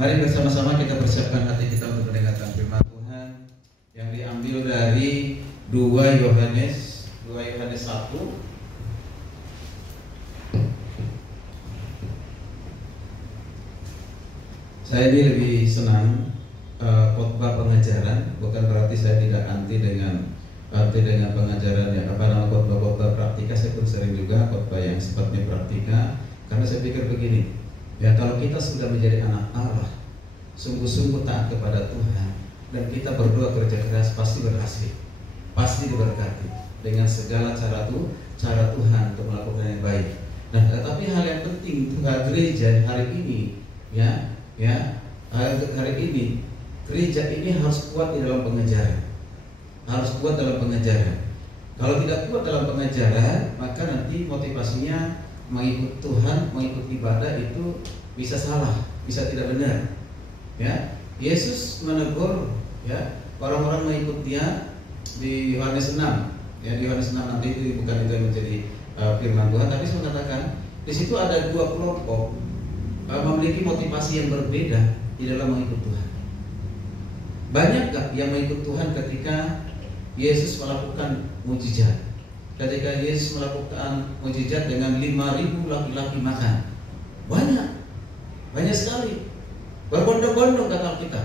Mari bersama-sama kita persiapkan hati kita untuk mendengarkan firman Tuhan yang diambil dari 2 Yohanes 1. Saya ini lebih senang khotbah pengajaran, bukan berarti saya tidak anti dengan pengajaran yang khotbah praktika. Saya pun sering juga khotbah yang sifatnya praktika, karena saya pikir begini, ya kalau kita sudah menjadi anak Allah, sungguh-sungguh taat kepada Tuhan, dan kita berdoa kerja keras, pasti berhasil, pasti diberkati dengan segala cara Tuhan untuk melakukan yang baik. Nah, tetapi hal yang penting gereja hari ini, hari ini gereja ini harus kuat di dalam pengajaran, harus kuat dalam pengajaran. Kalau tidak kuat dalam pengajaran, maka nanti motivasinya mengikut Tuhan, mengikut ibadah itu bisa salah, bisa tidak benar. Ya, Yesus menegur orang-orang mengikut Dia di Yohanes 6. Ya, di Yohanes 6 nanti itu bukan itu yang menjadi firman Tuhan, tapi saya mengatakan di situ ada 2 kelompok memiliki motivasi yang berbeda di dalam mengikut Tuhan. Banyak gak yang mengikut Tuhan ketika Yesus melakukan mujizat? Ketika Yesus melakukan mujizat dengan 5.000 laki-laki makan, banyak sekali, berbondong-bondong kata kita.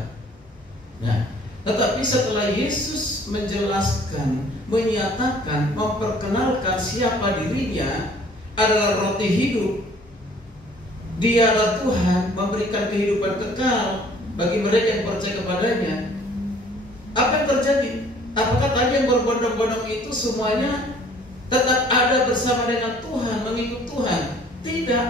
Nah, tetapi setelah Yesus menjelaskan, menyatakan, memperkenalkan siapa dirinya adalah roti hidup, Dia adalah Tuhan, memberikan kehidupan kekal bagi mereka yang percaya kepadanya, apa yang terjadi? Apakah tadi yang berbondong-bondong itu semuanya tetap ada bersama dengan Tuhan, mengikut Tuhan? Tidak.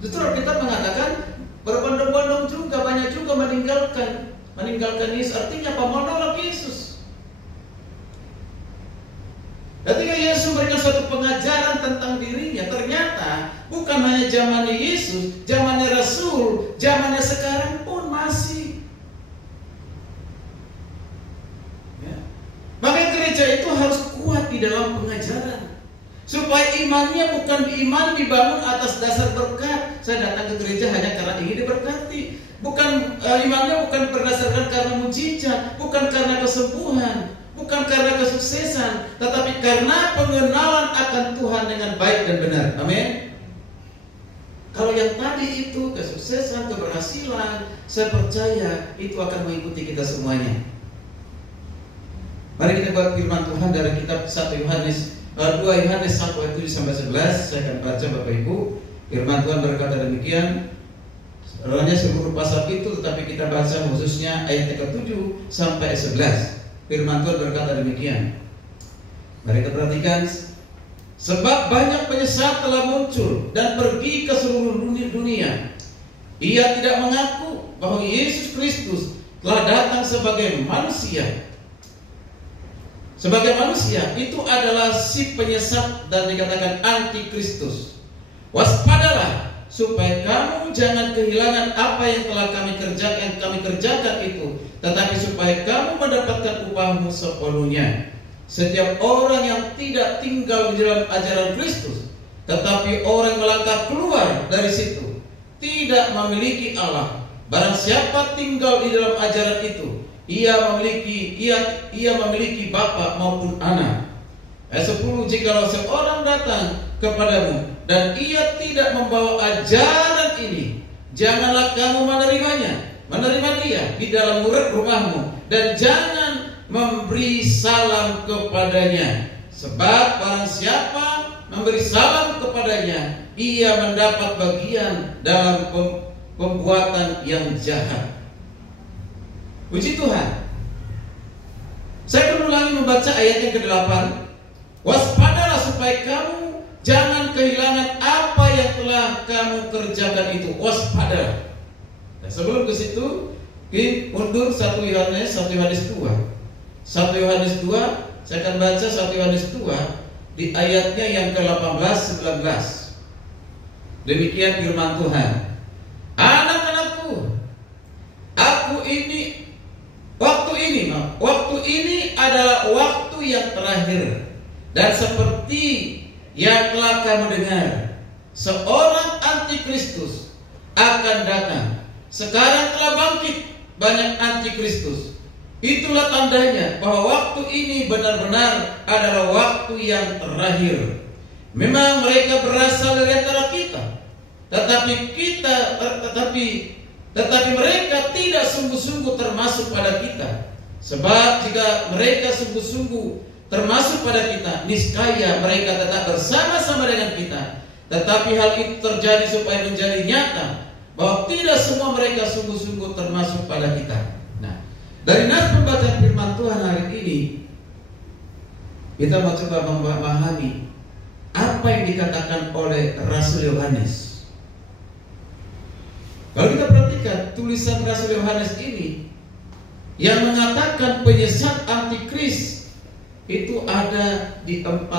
Justru kita mengatakan berbondong-bondong juga, banyak juga meninggalkan Yesus. Artinya apa? Menolak Yesus. Ketika Yesus memberikan suatu pengajaran tentang dirinya, ternyata bukan hanya zamannya Yesus, zamannya Rasul, zamannya sekarang pun masih. Maka gereja itu harus kuat di dalam pengajaran, supaya imannya bukan iman dibangun atas dasar berkat. Saya datang ke gereja hanya karena ingin diberkati. Imannya bukan berdasarkan karena mujizat, bukan karena kesembuhan, bukan karena kesuksesan, tetapi karena pengenalan akan Tuhan dengan baik dan benar. Amin. Kalau yang tadi itu kesuksesan, keberhasilan, saya percaya itu akan mengikuti kita semuanya. Mari kita buat firman Tuhan dari kitab 2 Yohanes 1 ayat 7 sampai 11. Saya akan baca Bapak Ibu. Firman Tuhan berkata demikian. Sebenarnya seluruh pasal itu, tetapi kita baca khususnya ayat ke-7 sampai 11. Firman Tuhan berkata demikian. Mari kita perhatikan. Sebab banyak penyesat telah muncul dan pergi ke seluruh dunia. Ia tidak mengaku bahwa Yesus Kristus telah datang sebagai manusia. Sebagai manusia itu adalah si penyesat dan dikatakan antikristus. Waspadalah supaya kamu jangan kehilangan apa yang telah kami kerjakan itu, tetapi supaya kamu mendapatkan upahmu sepenuhnya. Setiap orang yang tidak tinggal di dalam ajaran Kristus, tetapi orang melangkah keluar dari situ, tidak memiliki Allah. Barang siapa tinggal di dalam ajaran itu, ia memiliki bapa maupun anak. Ayat 10, jikalau seorang datang kepadamu dan ia tidak membawa ajaran ini, janganlah kamu menerima dia di dalam rumahmu, dan jangan memberi salam kepadanya. Sebab barang siapa memberi salam kepadanya, ia mendapat bagian dalam pembuatan yang jahat. Puji Tuhan. Saya berulangi membaca ayat yang ke-8. Waspadalah supaya kamu jangan kehilangan apa yang telah kamu kerjakan itu. Waspada. Nah, sebelum ke situ, mundur 1 Yohanes 2. 1 Yohanes 2, saya akan baca 1 Yohanes 2 di ayatnya yang ke-18 19. Demikian firman Tuhan. Anak-anakku, waktu ini adalah waktu yang terakhir. Dan seperti yang telah kamu dengar, seorang antikristus akan datang. sekarang telah bangkit banyak antikristus. Itulah tandanya bahwa waktu ini benar-benar adalah waktu yang terakhir. Memang mereka berasal dari antara kita, tetapi mereka tidak sungguh-sungguh termasuk pada kita. Sebab jika mereka sungguh-sungguh termasuk pada kita, niscaya mereka tetap bersama-sama dengan kita. Tetapi hal itu terjadi supaya menjadi nyata bahwa tidak semua mereka sungguh-sungguh termasuk pada kita. Nah, dari nas pembacaan firman Tuhan hari ini, kita mau coba memahami apa yang dikatakan oleh Rasul Yohanes. Kalau kita perhatikan tulisan Rasul Yohanes ini yang mengatakan penyesat antikris itu ada di 4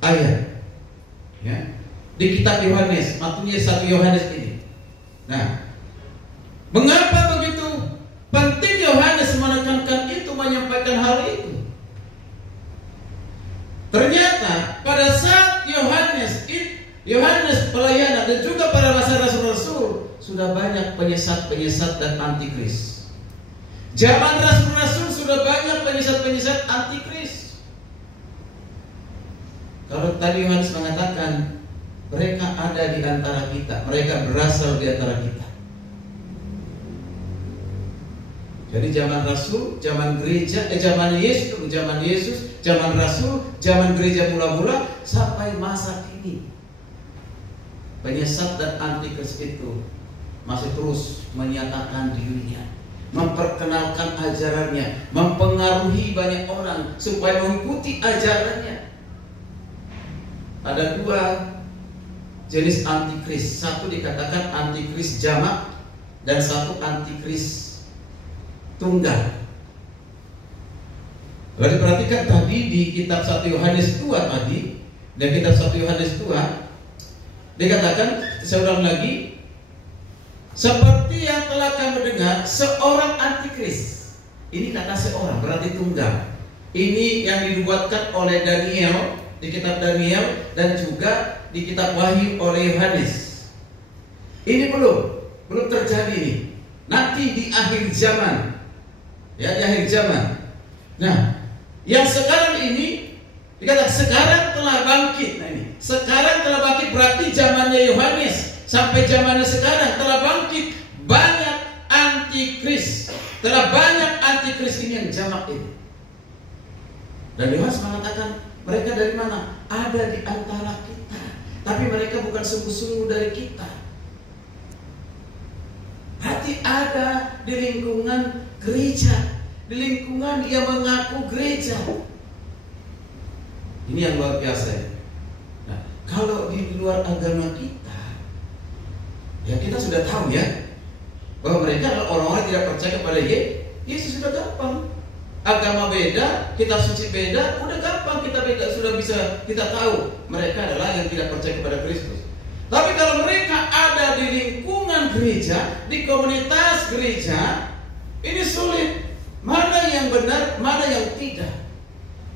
ayat, ya, di kitab Yohanes, maksudnya 1 Yohanes ini. Nah, mengapa begitu penting Yohanes menekankan itu, menyampaikan hal itu? Ternyata pada saat Yohanes pelayanan dan juga pada masa rasul-rasul sudah banyak penyesat-penyesat dan antikris. Zaman rasul-rasul sudah banyak penyesat-penyesat antikris. Kalau tadi Yohanes mengatakan mereka ada di antara kita, mereka berasal di antara kita. Jadi zaman rasul, zaman gereja, zaman Yesus, zaman rasul, zaman gereja mula-mula sampai masa kini, penyesat dan antikris itu masih terus menyatakan dirinya, memperkenalkan ajarannya, mempengaruhi banyak orang supaya mengikuti ajarannya. Ada 2 jenis antikris. Satu dikatakan antikris jamak dan satu antikris tunggal. Kalau diperhatikan tadi di kitab 1 Yohanes 2 tadi, dan kitab 1 Yohanes 2 dikatakan, saya ulang lagi, seperti yang telah kamu dengar, seorang antikris. Ini kata seorang, berarti tunggal. Ini yang dibuatkan oleh Daniel di kitab Daniel dan juga di kitab Wahyu oleh Yohanes. Ini belum terjadi ini. Nanti di akhir zaman, ya, di akhir zaman. Nah, yang sekarang ini dikatakan sekarang telah bangkit. Nah, ini sekarang telah bangkit berarti zamannya Yohanes sampai zamannya sekarang telah bangkit banyak antikris. Telah banyak antikris ini yang jamak ini. Dan Yohanes mengatakan mereka dari mana? Ada di antara kita, tapi mereka bukan sungguh-sungguh dari kita. Hati ada di lingkungan gereja, di lingkungan yang mengaku gereja. Ini yang luar biasa. Nah, kalau di luar agama kita, ya kita sudah tahu ya bahwa mereka adalah orang-orang tidak percaya kepada Yesus. Sudah gampang. Agama beda, kitab suci beda, udah gampang kita beda, sudah bisa kita tahu mereka adalah yang tidak percaya kepada Kristus. Tapi kalau mereka ada di lingkungan gereja, di komunitas gereja, ini sulit. Mana yang benar, mana yang tidak.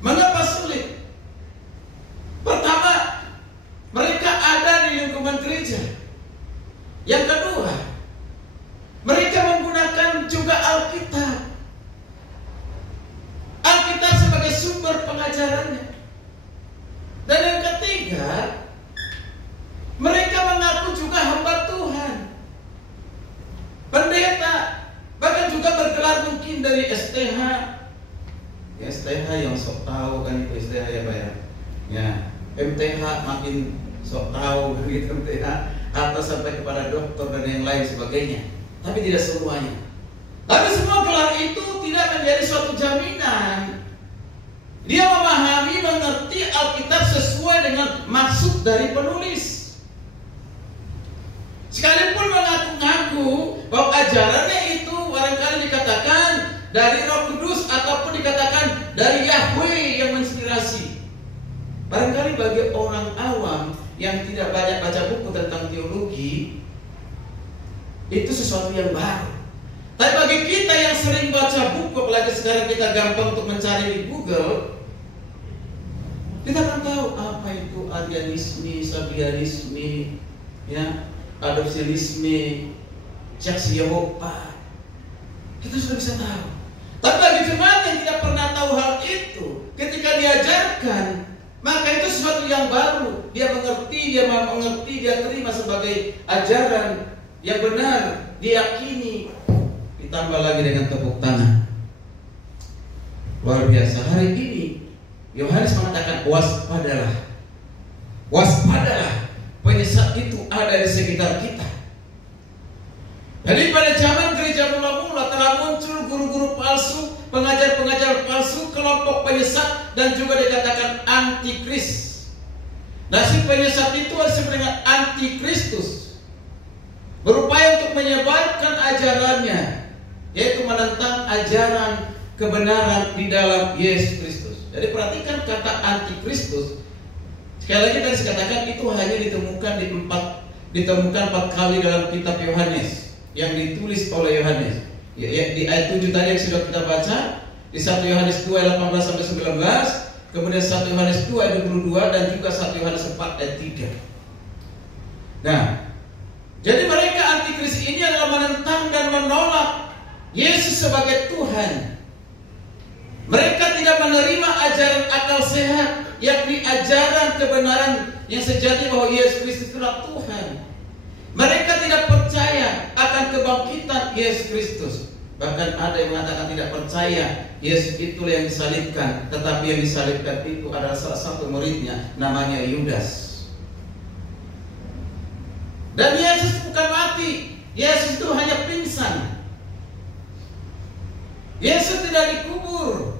Mengapa sulit? Pertama, mereka ada di lingkungan gereja. Yang kedua, mereka menggunakan juga Alkitab. Alkitab sebagai sumber pengajarannya. Dan yang ketiga, mereka mengaku juga hamba Tuhan, pendeta, bahkan juga bergelar mungkin dari STH. Ya, STH yang sok tahu kan itu STH ya Pak ya. Ya, MTH makin sok tahu gitu MTH, atau sampai kepada dokter dan yang lain sebagainya. Tapi tidak semuanya. Tapi semua gelar itu tidak menjadi suatu jaminan. Dia memahami, mengerti Alkitab sesuai dengan maksud dari penulis. Sekalipun mengaku-ngaku bahwa ajarannya itu barangkali dikatakan dari Roh Kudus ataupun dikatakan dari Yahweh yang menginspirasi. Barangkali bagi orang awam yang tidak banyak baca buku tentang teologi, itu sesuatu yang baru. Tapi bagi kita yang sering baca buku, apalagi sekarang kita gampang untuk mencari di Google, kita akan tahu apa itu Arianisme, Sabianisme, ya, adopsionisme, saksi Yehova. Kita sudah bisa tahu. Tapi bagi jemaat yang tidak pernah tahu hal itu, ketika diajarkan, maka itu sesuatu yang baru. Dia mengerti, dia terima sebagai ajaran yang benar, diyakini. Ditambah lagi dengan tepuk tangan. Luar biasa. Hari ini Yohanes mengatakan waspadalah. Waspadalah. Penyesat itu ada di sekitar kita. Jadi pada zaman gereja mula-mula telah muncul guru-guru palsu, pengajar-pengajar palsu, kelompok penyesat, dan juga dikatakan antikris. Nah, si penyesat itu disebut dengan antikristus, berupaya untuk menyebarkan ajarannya, yaitu menentang ajaran kebenaran di dalam Yesus Kristus. Jadi perhatikan kata antikristus. Sekali lagi tadi saya katakan itu hanya ditemukan 4 kali dalam kitab Yohanes yang ditulis oleh Yohanes. Di ayat 7 tadi yang sudah kita baca, di 1 Yohanes 2 ayat 18 sampai 19, kemudian 1 Yohanes 2 ayat 22 dan juga 1 Yohanes 4 ayat 3. Nah, jadi mereka antikris ini adalah menentang dan menolak Yesus sebagai Tuhan. Mereka tidak menerima ajaran akal sehat, yakni ajaran kebenaran yang sejati bahwa Yesus Kristus adalah Tuhan. Mereka tidak percaya akan kebangkitan Yesus Kristus. Bahkan ada yang mengatakan tidak percaya Yesus itu yang disalibkan. Tetapi yang disalibkan itu adalah salah satu muridnya, namanya Yudas. Dan Yesus bukan mati, Yesus itu hanya pingsan. Yesus tidak dikubur,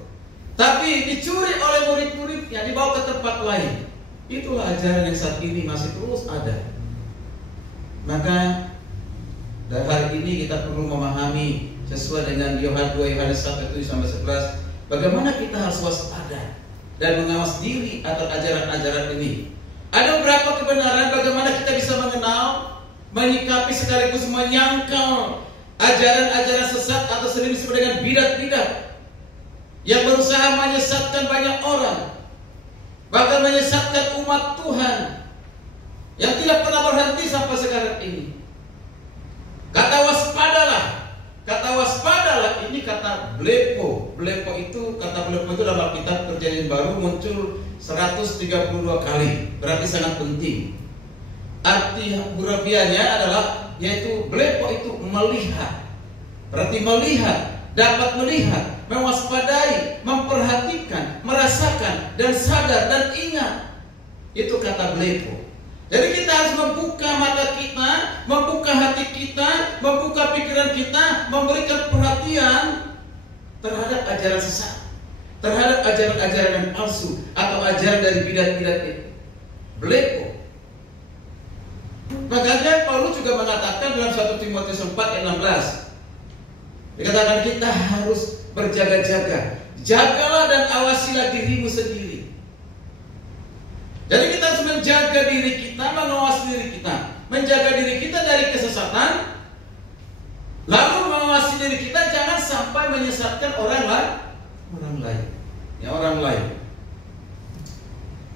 tapi dicuri oleh murid-muridnya, dibawa ke tempat lain. Itulah ajaran yang saat ini masih terus ada. Maka dan hari ini kita perlu memahami sesuai dengan 2 Yohanes 1:7-11, bagaimana kita harus waspada dan mengawas diri atas ajaran-ajaran ini. Ada beberapa kebenaran bagaimana kita bisa mengenal, menyikapi sekaligus menyangkal ajaran-ajaran sesat atau sering disebut dengan bidat-bidat yang berusaha menyesatkan banyak orang, bahkan menyesatkan umat Tuhan yang tidak pernah berhenti sampai sekarang ini. Kata waspadalah ini kata blepo. Kata blepo itu dalam Alkitab Perjanjian Baru muncul 132 kali, berarti sangat penting. Arti hurfiahnya adalah yaitu blepo itu melihat. Berarti melihat, dapat melihat, mewaspadai, memperhatikan, merasakan, dan sadar dan ingat. Itu kata blepo. Jadi kita harus membuka mata kita, membuka hati kita, membuka pikiran kita, memberikan perhatian terhadap ajaran sesat, terhadap ajaran-ajaran yang palsu atau ajaran dari bidat-bidat itu. Blepo. Makanya Paulus juga mengatakan dalam 1 Timotius 4 ayat 16, dikatakan kita harus berjaga-jaga. Jagalah dan awasilah dirimu sendiri. Jadi kita harus menjaga diri kita, mengawasi diri kita, menjaga diri kita dari kesesatan, lalu mengawasi diri kita jangan sampai menyesatkan orang lain.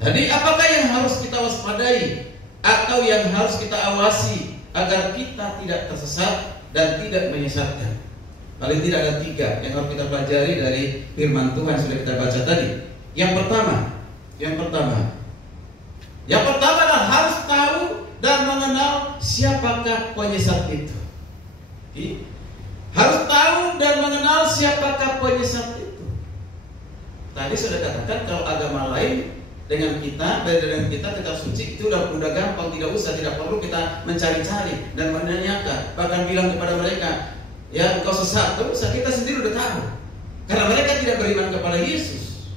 Jadi apakah yang harus kita waspadai atau yang harus kita awasi agar kita tidak tersesat dan tidak menyesatkan? Paling tidak ada 3 yang harus kita pelajari dari firman Tuhan yang sudah kita baca tadi. Yang pertama adalah harus tahu dan mengenal siapakah penyesat itu. Harus tahu dan mengenal siapakah penyesat itu. Tadi sudah katakan kalau agama lain dengan kita, beda dengan kita suci itu udah gampang, tidak perlu kita mencari-cari dan menanyakan, bahkan bilang kepada mereka, ya engkau sesat, terus kita sendiri udah tahu, karena mereka tidak beriman kepada Yesus.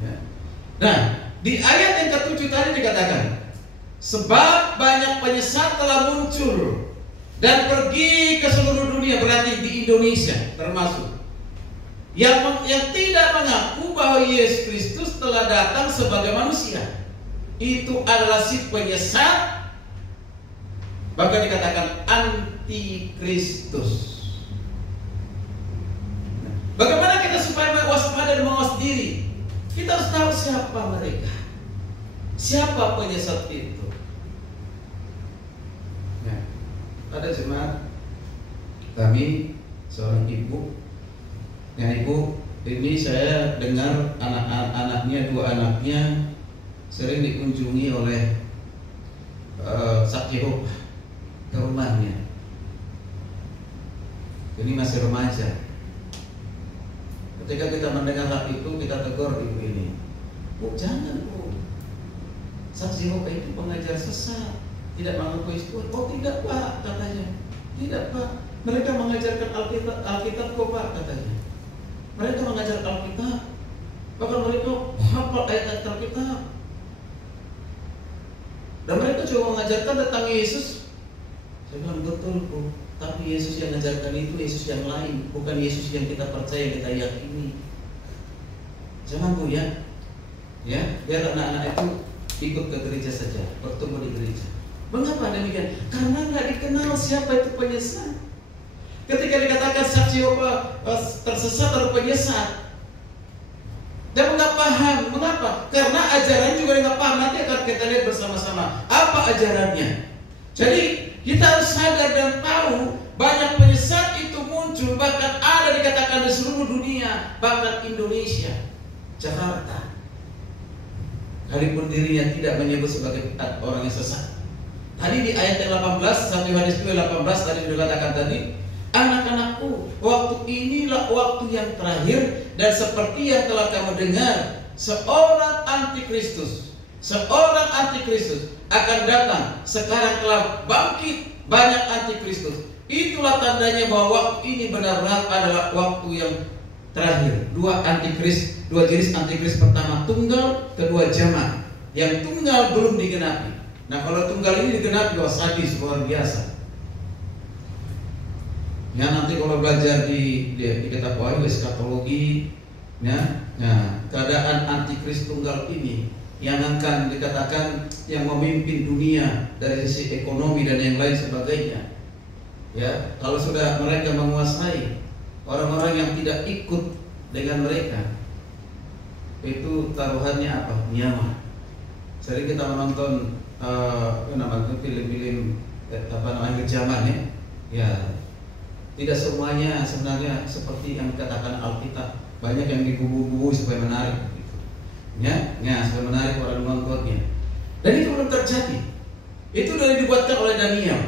Ya. Nah, di ayat yang ke-7 tadi dikatakan, sebab banyak penyesat telah muncul dan pergi ke seluruh dunia, berarti di Indonesia termasuk, yang tidak mengaku bahwa Yesus Kristus telah datang sebagai manusia. Itu adalah si penyesat, bahkan dikatakan antikristus. Bagaimana kita supaya waspada dan mengawas diri? Kita harus tahu siapa mereka, siapa penyesat itu. ada jemaat kami, seorang ibu, yang ibu ini saya dengar anak-anaknya, 2 anaknya sering dikunjungi oleh saksi Yehova ke rumahnya. Ini masih remaja. Ketika kita mendengar hal itu, kita tegur ibu ini, Bu, jangan Bu, saksi Yehova itu pengajar sesat, tidak mengakui Tuhan. Oh tidak Pak, katanya. Tidak Pak, mereka mengajarkan Alkitab kok Pak, katanya. Mereka mengajar Alkitab, bahkan mereka hafal ayat Alkitab. Dan mereka juga mengajarkan tentang Yesus. Saya bilang betul Bu, tapi Yesus yang mengajarkan itu Yesus yang lain, bukan Yesus yang kita percaya, kita yakini. Jangan Bu ya, biar anak-anak itu ikut ke gereja saja, bertemu di gereja. Mengapa demikian? Karena nggak dikenal siapa itu penyesat. Ketika dikatakan saksi Yehova tersesat atau penyesat, dia nggak paham. Mengapa? Karena ajaran juga nggak paham. Nanti akan kita lihat bersama-sama apa ajarannya. Jadi kita harus sadar dan tahu banyak penyesat itu muncul, bahkan ada dikatakan di seluruh dunia, bahkan Indonesia, Jakarta. Sekalipun dirinya tidak menyebut sebagai orang yang sesat. Tadi di ayat yang 18, 1 Yohanes 2:18 tadi dikatakan tadi, anak-anakku, waktu inilah waktu yang terakhir, dan seperti yang telah kamu dengar, seorang antikristus akan datang. Sekarang telah bangkit banyak antikristus. Itulah tandanya bahwa waktu ini benar-benar adalah waktu yang terakhir. 2 jenis antikris, pertama tunggal, kedua jamak. Yang tunggal belum digenapi. Nah kalau tunggal ini digenapi, wah sadis luar biasa. Ya nanti kalau belajar di kitab Wahyu eskatologi, ya, keadaan antikris tunggal ini yang akan dikatakan yang memimpin dunia dari sisi ekonomi dan yang lain sebagainya. Ya, kalau sudah mereka menguasai, orang-orang yang tidak ikut dengan mereka, itu taruhannya apa? Nyaman. Sering kita menonton film-film kejaman ya. Ya, tidak semuanya sebenarnya seperti yang dikatakan Alkitab. Banyak yang dibubu-bubu supaya menarik gitu. Ya, supaya menarik orang nontonnya. Dan itu belum terjadi. Itu sudah dibuatkan oleh Daniel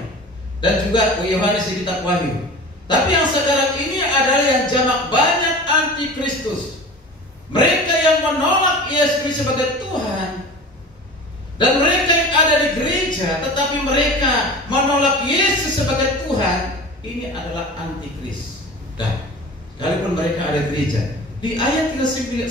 dan juga Yohanes di kitab Wahyu. Tapi yang sekarang ini adalah yang jamak banyak antikristus. Mereka yang menolak Yesus sebagai Tuhan. Dan mereka yang ada di gereja tetapi mereka menolak Yesus sebagai Tuhan, ini adalah antikris. Dan sekalipun mereka ada di gereja, di ayat 19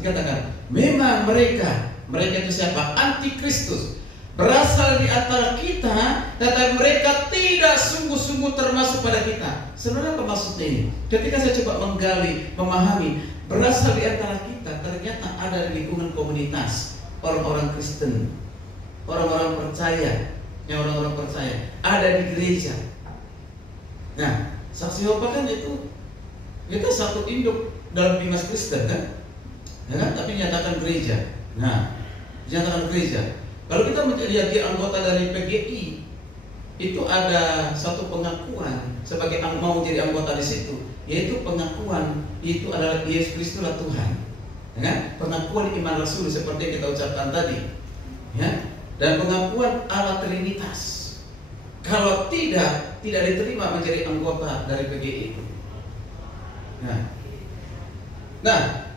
dikatakan, memang mereka itu siapa? Antikristus, berasal di antara kita, tetapi mereka tidak sungguh-sungguh termasuk pada kita. Sebenarnya apa maksudnya ini? Ketika saya coba menggali, memahami, berasal di antara kita, ternyata ada di lingkungan komunitas orang-orang Kristen, orang-orang percaya, ada di gereja. Nah, saksi Yehova kan itu kita satu induk dalam Bimas Kristen kan, ya kan? Tapi nyatakan gereja. Nah, nyatakan gereja. Kalau kita menjadi anggota dari PGI, itu ada satu pengakuan sebagai mau jadi anggota di situ, yaitu pengakuan itu adalah Yesus Kristuslah Tuhan. Ya, pengakuan iman Rasul seperti yang kita ucapkan tadi, ya, dan pengakuan Allah Trinitas. Kalau tidak diterima menjadi anggota dari PGI itu. Nah,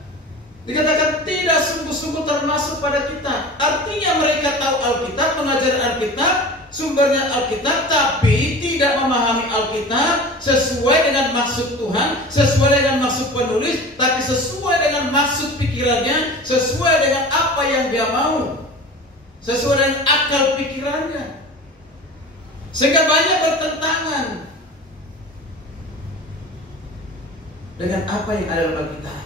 dikatakan tidak sungguh-sungguh termasuk pada kita. Artinya mereka tahu Alkitab, mengajar Alkitab, sumbernya Alkitab, tapi tidak memahami Alkitab sesuai dengan maksud Tuhan, sesuai dengan maksud penulis, tapi sesuai dengan maksud pikirannya, sesuai dengan apa yang dia mau, sesuai dengan akal pikirannya, sehingga banyak bertentangan dengan apa yang ada dalam Alkitab.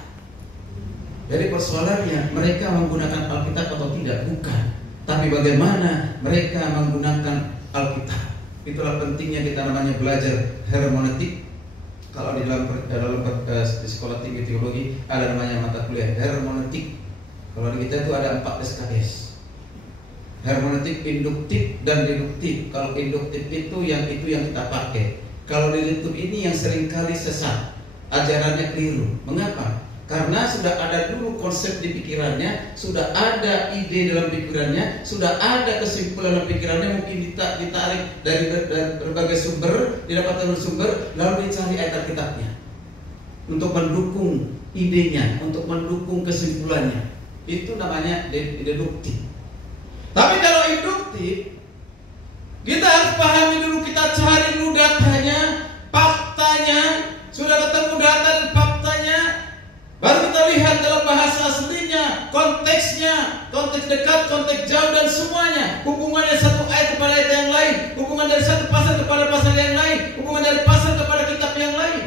Jadi persoalannya mereka menggunakan Alkitab atau tidak, bukan, tapi bagaimana mereka menggunakan Alkitab. Itulah pentingnya kita namanya belajar hermeneutik. Kalau di dalam di sekolah tinggi teologi ada namanya mata kuliah hermeneutik. Kalau di kita itu ada 4 SKS. Hermeneutik induktif dan deduktif. Kalau induktif itu yang kita pakai. Kalau deduktif ini yang seringkali sesat, ajarannya keliru. Mengapa? Karena sudah ada dulu konsep di pikirannya, sudah ada ide dalam pikirannya, sudah ada kesimpulan dalam pikirannya, mungkin ditarik dari berbagai sumber, didapatkan sumber, lalu dicari ayat Alkitabnya untuk mendukung idenya, untuk mendukung kesimpulannya. Itu namanya deduktif. Tapi kalau induktif, kita harus pahami dulu, kita cari dulu datanya, faktanya. Sudah ketemu data dan faktanya, baru kita lihat dalam bahasa aslinya, konteksnya, konteks dekat, konteks jauh, dan semuanya. Hubungannya satu ayat kepada ayat yang lain, hubungan dari satu pasal kepada pasal yang lain, hubungan dari pasal kepada kitab yang lain.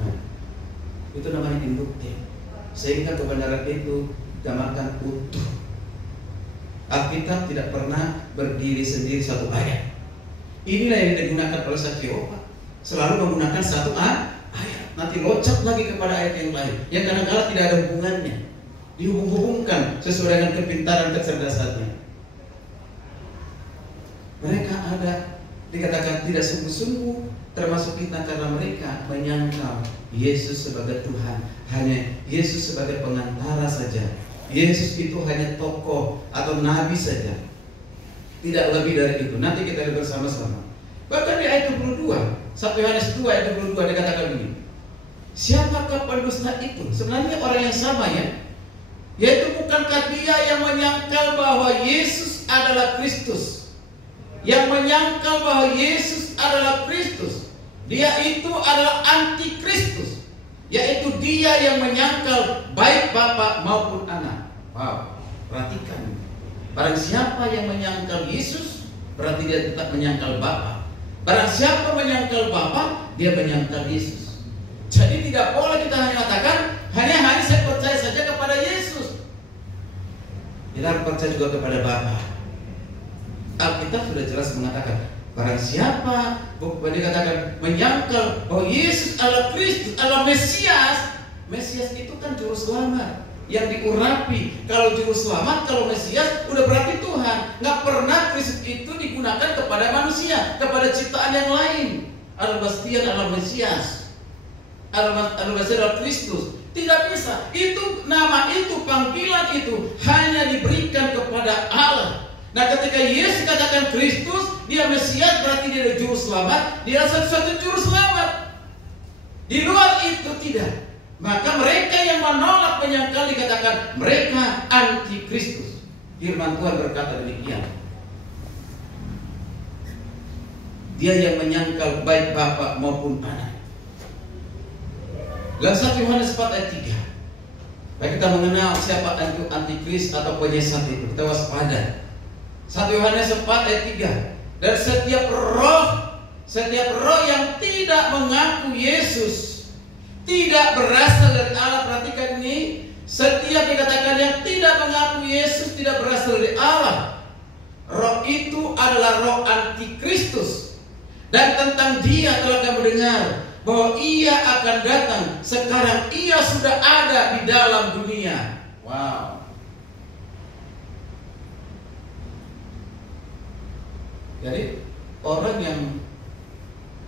Nah, itu namanya induktif. Sehingga kebenaran itu dinamakan utuh. Alkitab tidak pernah berdiri sendiri satu ayat. Inilah yang digunakan oleh saksi Yehova. Selalu menggunakan satu ayat, nanti loncat lagi kepada ayat yang lain, yang kadang-kadang tidak ada hubungannya, dihubung-hubungkan sesuai dengan kepintaran kecerdasannya. Mereka ada, dikatakan tidak sungguh-sungguh, termasuk kita, karena mereka menyangkal Yesus sebagai Tuhan, hanya Yesus sebagai pengantara saja. Yesus itu hanya tokoh atau nabi saja, tidak lebih dari itu. Nanti kita lihat bersama-sama. Bahkan di ayat 22, 1 Yohanes 2 ayat 22 dikatakan begini, siapakah pendusta itu? Sebenarnya orang yang sama ya, yaitu bukankah dia yang menyangkal bahwa Yesus adalah Kristus, yang menyangkal bahwa Yesus adalah Kristus, dia itu adalah antikristus, yaitu dia yang menyangkal baik Bapa maupun Anak. Wow, perhatikan, barang siapa yang menyangkal Yesus, berarti dia tetap menyangkal Bapa. Barang siapa menyangkal Bapa, dia menyangkal Yesus. Jadi tidak boleh kita hanya katakan hanya saya percaya saja kepada Yesus. Kita harus percaya juga kepada Bapa. Alkitab sudah jelas mengatakan, barang siapa dikatakan menyangkal bahwa Yesus adalah Kristus, adalah Mesias. Mesias itu kan juru selamat yang diurapi. Kalau juru selamat, kalau Mesias, udah berarti Tuhan. Nggak pernah Kristus itu digunakan kepada manusia, kepada ciptaan yang lain. Al-Bastian adalah Mesias, Al-Bastian adalah Kristus. Tidak bisa. Itu nama itu, panggilan itu hanya diberikan kepada Allah. Nah, ketika Yesus katakan Kristus, dia Mesias, berarti dia adalah juru selamat. Dia adalah satu-satu juru selamat. Di luar itu tidak. Maka mereka yang menolak, menyangkal, dikatakan mereka antikristus. Firman Tuhan berkata demikian. Dia yang menyangkal baik Bapa maupun Anak. Dalam 1 Yohanes 4 ayat 3, baik kita mengenal siapa antikris atau penyesat itu, kita waspada. 1 Yohanes 4 ayat 3, dan setiap roh yang tidak mengaku Yesus tidak berasal dari Allah. Perhatikan ini, setiap dikatakan yang tidak mengaku Yesus tidak berasal dari Allah. Roh itu adalah roh antikristus. Dan tentang dia telah kamu dengar bahwa ia akan datang. Sekarang ia sudah ada di dalam dunia. Wow. Jadi orang yang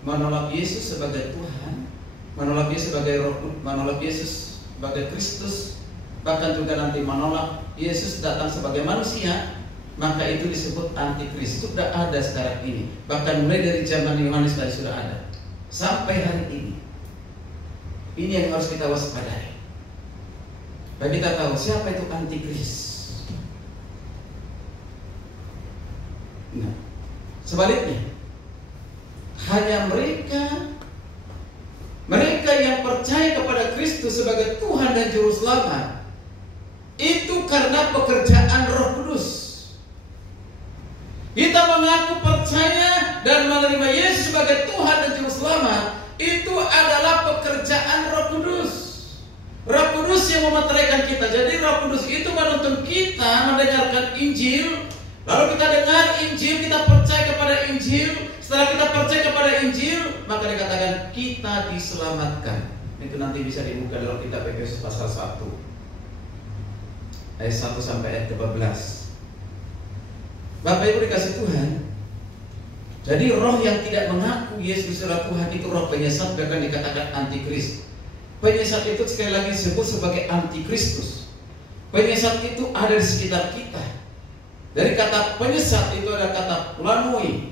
menolak Yesus sebagai Tuhan, menolak Yesus sebagai Roh, menolak Yesus sebagai Kristus, bahkan juga nanti menolak Yesus datang sebagai manusia, maka itu disebut antikris. Sudah ada sekarang ini, bahkan mulai dari zaman Yohanes tadi sudah ada sampai hari ini. Ini yang harus kita waspadai. Dan kita tahu siapa itu antikris. Nah, sebaliknya, hanya mereka yang percaya kepada Kristus sebagai Tuhan dan Juru Selamat, itu karena pekerjaan Roh Kudus. Kita mengaku percaya dan menerima Yesus sebagai Tuhan dan Juru Selamat, itu adalah pekerjaan Roh Kudus. Roh Kudus yang memeteraikan kita. Jadi Roh Kudus itu menuntun kita mendengarkan Injil. Lalu kita dengar Injil, kita percaya kepada Injil. Setelah kita percaya kepada Injil, maka dikatakan kita diselamatkan. Itu nanti bisa dibuka dalam kitab Efesus pasal 1 ayat 1 sampai ayat 12. Bapak Ibu dikasih Tuhan. Jadi roh yang tidak mengaku Yesus adalah Tuhan itu roh penyesat, bahkan dikatakan antikris. Penyesat itu sekali lagi disebut sebagai antikristus. Penyesat itu ada di sekitar kita. Dari kata penyesat itu ada kata planoi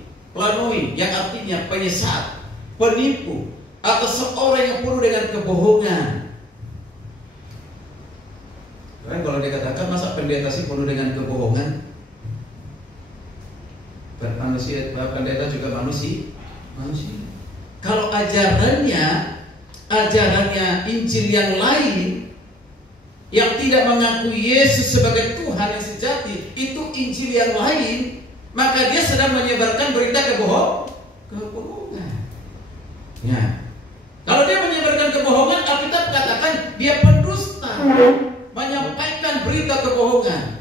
yang artinya penyesat, penipu, atau seorang yang penuh dengan kebohongan. Karena kalau dikatakan masa pendeta sih penuh dengan kebohongan? Pendeta juga manusia. Kalau ajarannya Injil yang lain yang tidak mengakui Yesus sebagai Tuhan yang sejati, itu Injil yang lain, maka dia sedang menyebarkan berita kebohongan. Ya. Kalau dia menyebarkan kebohongan, Alkitab katakan dia pendusta, menyampaikan berita kebohongan.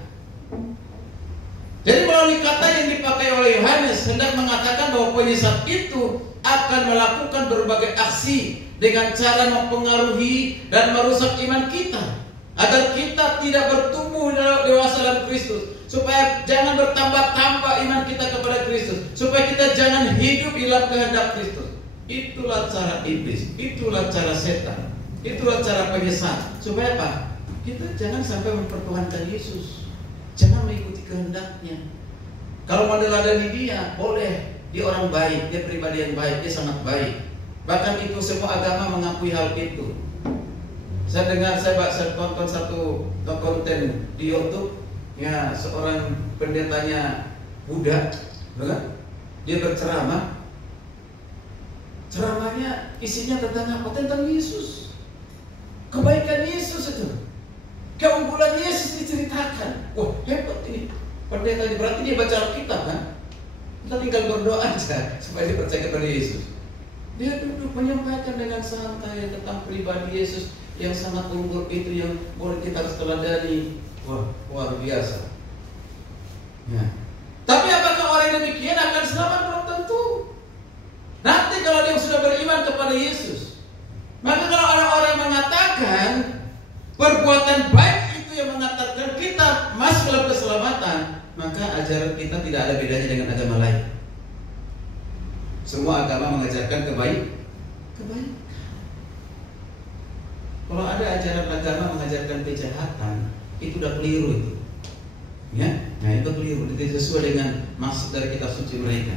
Jadi melalui kata yang dipakai oleh Yohanes hendak mengatakan bahwa penyesat itu akan melakukan berbagai aksi dengan cara mempengaruhi dan merusak iman kita, agar kita tidak bertumbuh dewasa dalam Kristus, supaya jangan bertambah-tambah iman kita kepada Kristus, supaya kita jangan hidup dalam kehendak Kristus. Itulah cara iblis, itulah cara setan, itulah cara penyesat. Supaya apa? Kita jangan sampai mempertuhankan Yesus, jangan mengikuti kehendaknya. Kalau meneladani dia, boleh. Dia orang baik, dia pribadi yang baik, dia sangat baik. Bahkan itu semua agama mengakui hal itu. Saya tonton satu konten di YouTube, ya seorang pendetanya Buddha, bukan? Dia berceramah. Ceramahnya isinya tentang apa? Tentang Yesus. Kebaikan Yesus itu. Keunggulan Yesus diceritakan. Wah, hebat ini pendeta ini, berarti dia baca Alkitab kan? Kita tinggal berdoa aja supaya dia percaya kepada Yesus. Dia duduk menyampaikan dengan santai tentang pribadi Yesus yang sangat unggul itu, yang boleh kita harus teladani. Wah, luar biasa. Ya. Tapi apakah orang demikian akan selamat? Belum tentu. Nanti kalau dia sudah beriman kepada Yesus, maka kalau orang-orang mengatakan perbuatan baik itu yang mengatakan kita masuk dalam keselamatan, maka ajaran kita tidak ada bedanya dengan agama lain. Semua agama mengajarkan kebaikan. Kalau ada ajaran agama mengajarkan kejahatan, itu udah keliru itu. Ya, nah itu keliru, itu sesuai dengan maksud dari kitab suci mereka.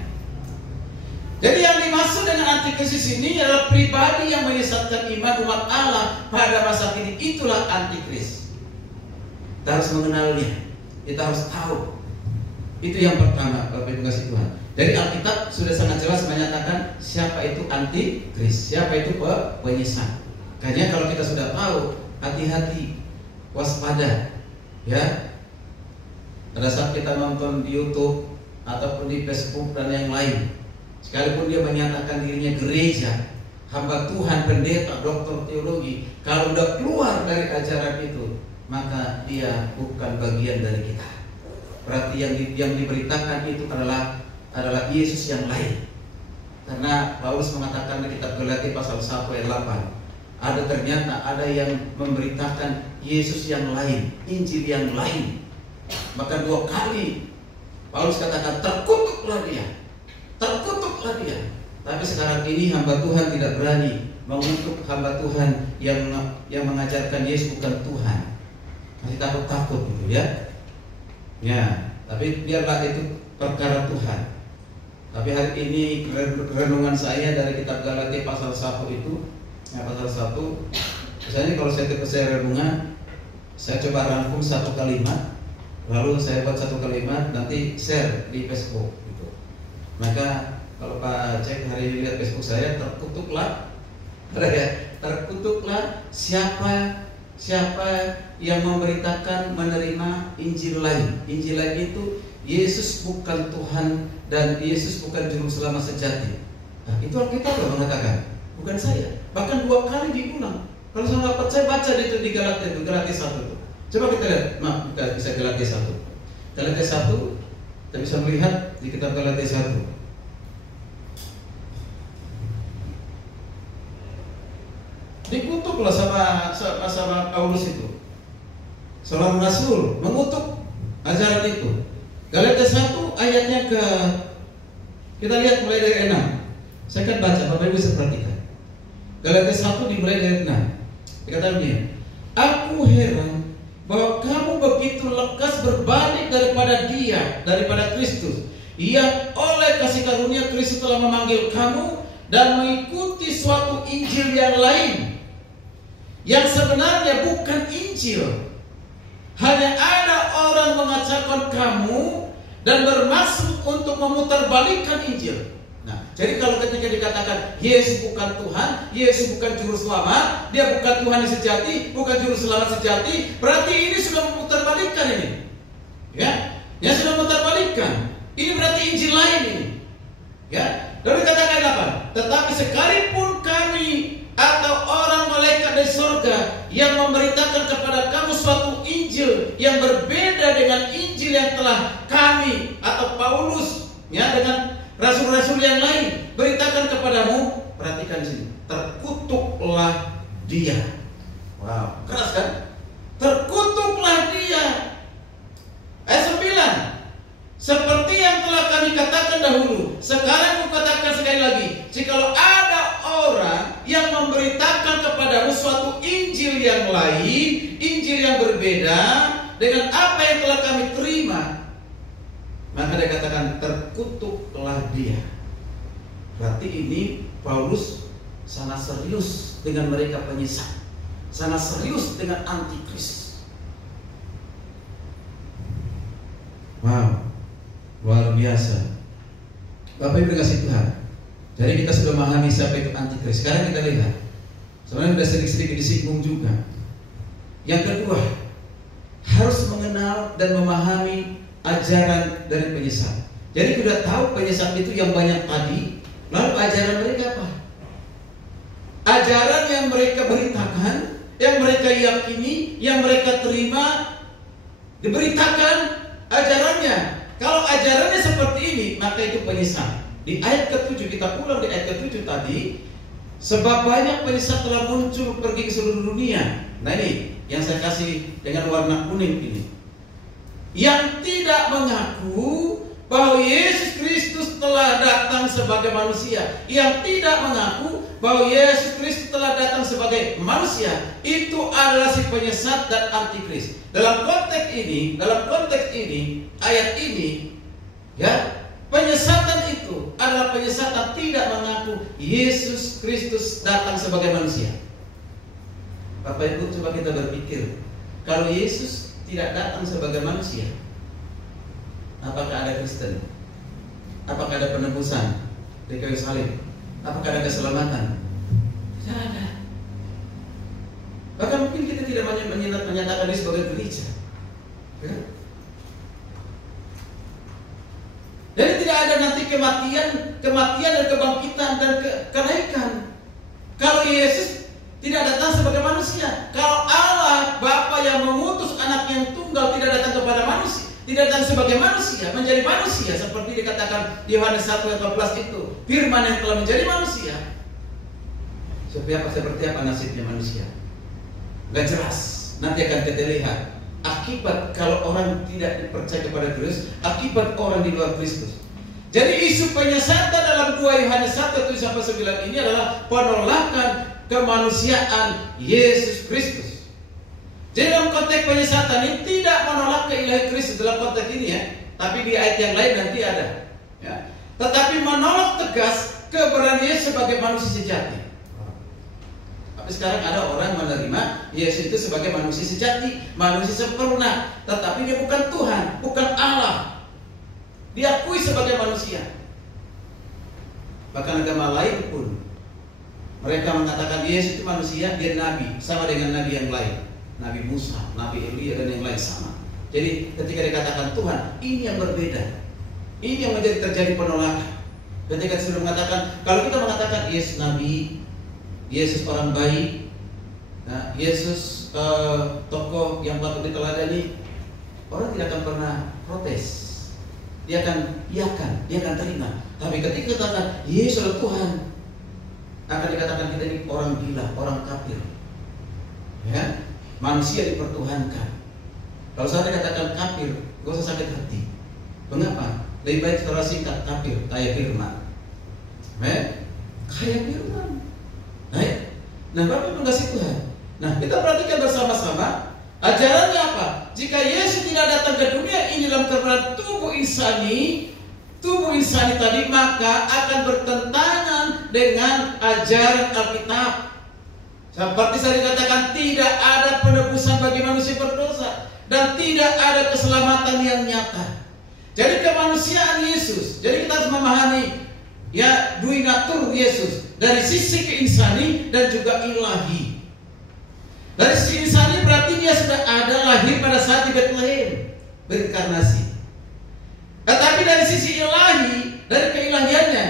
Jadi yang dimaksud dengan antikristus ini adalah pribadi yang menyesatkan iman umat Allah pada masa kini. Itulah antikris. Kita harus mengenalnya, kita harus tahu. Itu yang pertama, Bapak Ibu kasih Tuhan. Dari Alkitab sudah sangat jelas menyatakan siapa itu antikris, siapa itu penyesat. Makanya kalau kita sudah tahu, hati-hati, waspada, ya. Pada saat kita nonton di YouTube ataupun di Facebook dan yang lain, sekalipun dia menyatakan dirinya gereja, hamba Tuhan, pendeta, doktor teologi, kalau udah keluar dari ajaran itu, maka dia bukan bagian dari kita. Berarti yang diberitakan itu adalah Yesus yang lain. Karena Paulus mengatakan di kitab Galatia pasal 1 ayat 8, ternyata ada yang memberitakan Yesus yang lain, Injil yang lain. Maka 2 kali Paulus katakan terkutuklah dia. Tapi sekarang ini hamba Tuhan tidak berani mengutuk hamba Tuhan yang mengajarkan Yesus bukan Tuhan. Masih takut gitu ya. Ya, tapi biarlah itu perkara Tuhan. Tapi hari ini renungan saya dari kitab Galatia pasal 1 itu, ya pasal 1. Misalnya kalau saya renungan, saya coba rangkum satu kalimat, lalu saya buat satu kalimat, nanti share di Facebook gitu. Maka kalau Pak cek hari ini lihat Facebook saya, terkutuklah siapa yang memberitakan menerima Injil lain. Injil lain itu Yesus bukan Tuhan dan Yesus bukan juru selamat sejati. Nah, itu Alkitab loh mengatakan, bukan saya. Bahkan 2 kali diulang. Kalau saya nggak percaya, baca di Galatia 1 itu. Coba kita lihat, kita bisa Galatia 1. Galatia 1, kita bisa melihat di kitab Galatia 1. Dikutuklah sama Paulus itu. Seorang rasul mengutuk ajaran itu. Galatia 1 ayat Kita lihat mulai dari 6. Saya akan baca, Bapak Ibu bisa perhatikan. Galatia 1 dimulai dari 6. Dikatakan begini, aku heran bahwa kamu begitu lekas berbalik daripada Dia, daripada Kristus, yang oleh kasih karunia Kristus telah memanggil kamu dan mengikuti suatu Injil yang lain, yang sebenarnya bukan Injil. Hanya ada orang mengacaukan kamu dan bermaksud untuk memutarbalikkan Injil. Nah, jadi kalau ketika dikatakan Yesus bukan Tuhan, Yesus bukan juru selamat, Dia bukan Tuhan yang sejati, bukan juru selamat sejati, berarti ini sudah memutarbalikkan ini. Ya, yang sudah memutarbalikkan. Ini berarti Injil lain ini. Ya, lalu dikatakan apa? Tetapi sekalipun kami atau orang malaikat dari surga yang memberitakan kepada kamu suatu Injil yang berbeda dengan Injil yang telah kami atau Paulus, ya, dengan rasul-rasul yang lain beritakan kepadamu, perhatikan sini, terkutuklah dia. Wow, keras kan? Terkutuklah dia. Ayat 9. Seperti yang telah kami katakan dahulu, sekarang kukatakan sekali lagi, jikalau ada orang yang memberitakan kepadamu suatu Injil yang lain, Injil yang berbeda dengan apa yang telah kami terima, maka dia katakan terkutuklah dia. Berarti ini Paulus sangat serius dengan mereka penyesat, sangat serius dengan antikris. Wow, luar biasa. Bapak Ibu kasih Tuhan. Jadi kita sudah memahami siapa itu antikris. Sekarang kita lihat, sebenarnya sudah sedikit-sedikit disinggung juga. Yang kedua, harus mengenal dan memahami ajaran dari penyesat. Jadi sudah tahu penyesat itu yang banyak tadi. Lalu ajaran mereka apa? Ajaran yang mereka beritakan, yang mereka yakini, yang mereka terima, diberitakan ajarannya. Kalau ajarannya seperti ini, maka itu penyesat. Di ayat ke-7, kita pulang di ayat ke-7 tadi, sebab banyak penyesat telah muncul pergi ke seluruh dunia. Nah ini yang saya kasih dengan warna kuning ini, yang tidak mengaku bahwa Yesus Kristus telah datang sebagai manusia. Yang tidak mengaku bahwa Yesus Kristus telah datang sebagai manusia, itu adalah si penyesat dan antikris. Dalam konteks ini, ayat ini, ya, penyesatan itu adalah penyesatan tidak mengaku Yesus Kristus datang sebagai manusia. Bapak Ibu, coba kita berpikir, kalau Yesus tidak datang sebagai manusia, apakah ada Kristen? Apakah ada penebusan di kayu salib? Apakah ada keselamatan? Tidak ada. Bahkan mungkin kita tidak menyatakan diri sebagai gereja, ya? Jadi tidak ada nanti kematian dan kebangkitan dan kenaikan kalau Yesus tidak datang sebagai manusia. Kalau Allah Bapa yang mengutus anak yang tunggal tidak datang kepada manusia, tidak datang sebagai manusia, menjadi manusia, seperti dikatakan di Yohanes 1:14 itu, firman yang telah menjadi manusia. Seperti apa nasibnya manusia? Gak jelas. Nanti akan kita lihat akibat kalau orang tidak percaya kepada Kristus, akibat orang di luar Kristus. Jadi isu penyesatan dalam 2 Yohanes 1:7-9 ini adalah penolakan kemanusiaan Yesus Kristus. Jadi dalam konteks penyesatan ini tidak menolak keilahian Kristus dalam konteks ini, ya. Tapi di ayat yang lain nanti ada, ya. Tetapi menolak tegas keberadaan Yesus sebagai manusia sejati. Tapi sekarang ada orang menerima Yesus itu sebagai manusia sejati, manusia sempurna, tetapi dia bukan Tuhan, bukan Allah. Diakui sebagai manusia. Bahkan agama lain pun mereka mengatakan Yesus itu manusia, dia nabi, sama dengan nabi yang lain. Nabi Musa, Nabi Elia dan yang lain sama. Jadi ketika dikatakan Tuhan, ini yang berbeda. Ini yang menjadi terjadi penolakan. Ketika sudah mengatakan, kalau kita mengatakan Yesus nabi, Yesus orang baik, nah, Yesus tokoh yang patut diteladani, orang tidak akan pernah protes. Dia akan iakan, dia akan terima. Tapi ketika dikatakan Yesus adalah Tuhan, akan dikatakan kita ini orang gila, orang kafir, ya, manusia dipertuhankan. Kalau saya dikatakan kafir, gak usah sakit hati. Mengapa? Lebih baik secara singkat, kafir, kaya firman. Kaya firman. Nah, Bapak Ibu kasih Tuhan. Nah, kita perhatikan bersama-sama. Ajarannya apa? Jika Yesus tidak datang ke dunia ini dalam keberadaan tubuh insani tadi, maka akan bertentangan dengan ajaran Alkitab. Seperti saya dikatakan, tidak ada penebusan bagi manusia berdosa dan tidak ada keselamatan yang nyata. Jadi kemanusiaan Yesus, jadi kita harus memahami dui natur Yesus dari sisi keinsani dan juga ilahi. Dari sisi insani berarti dia sudah ada, lahir pada saat di Bethlehem, berinkarnasi. Tetapi dari sisi ilahi, dari keilahiannya,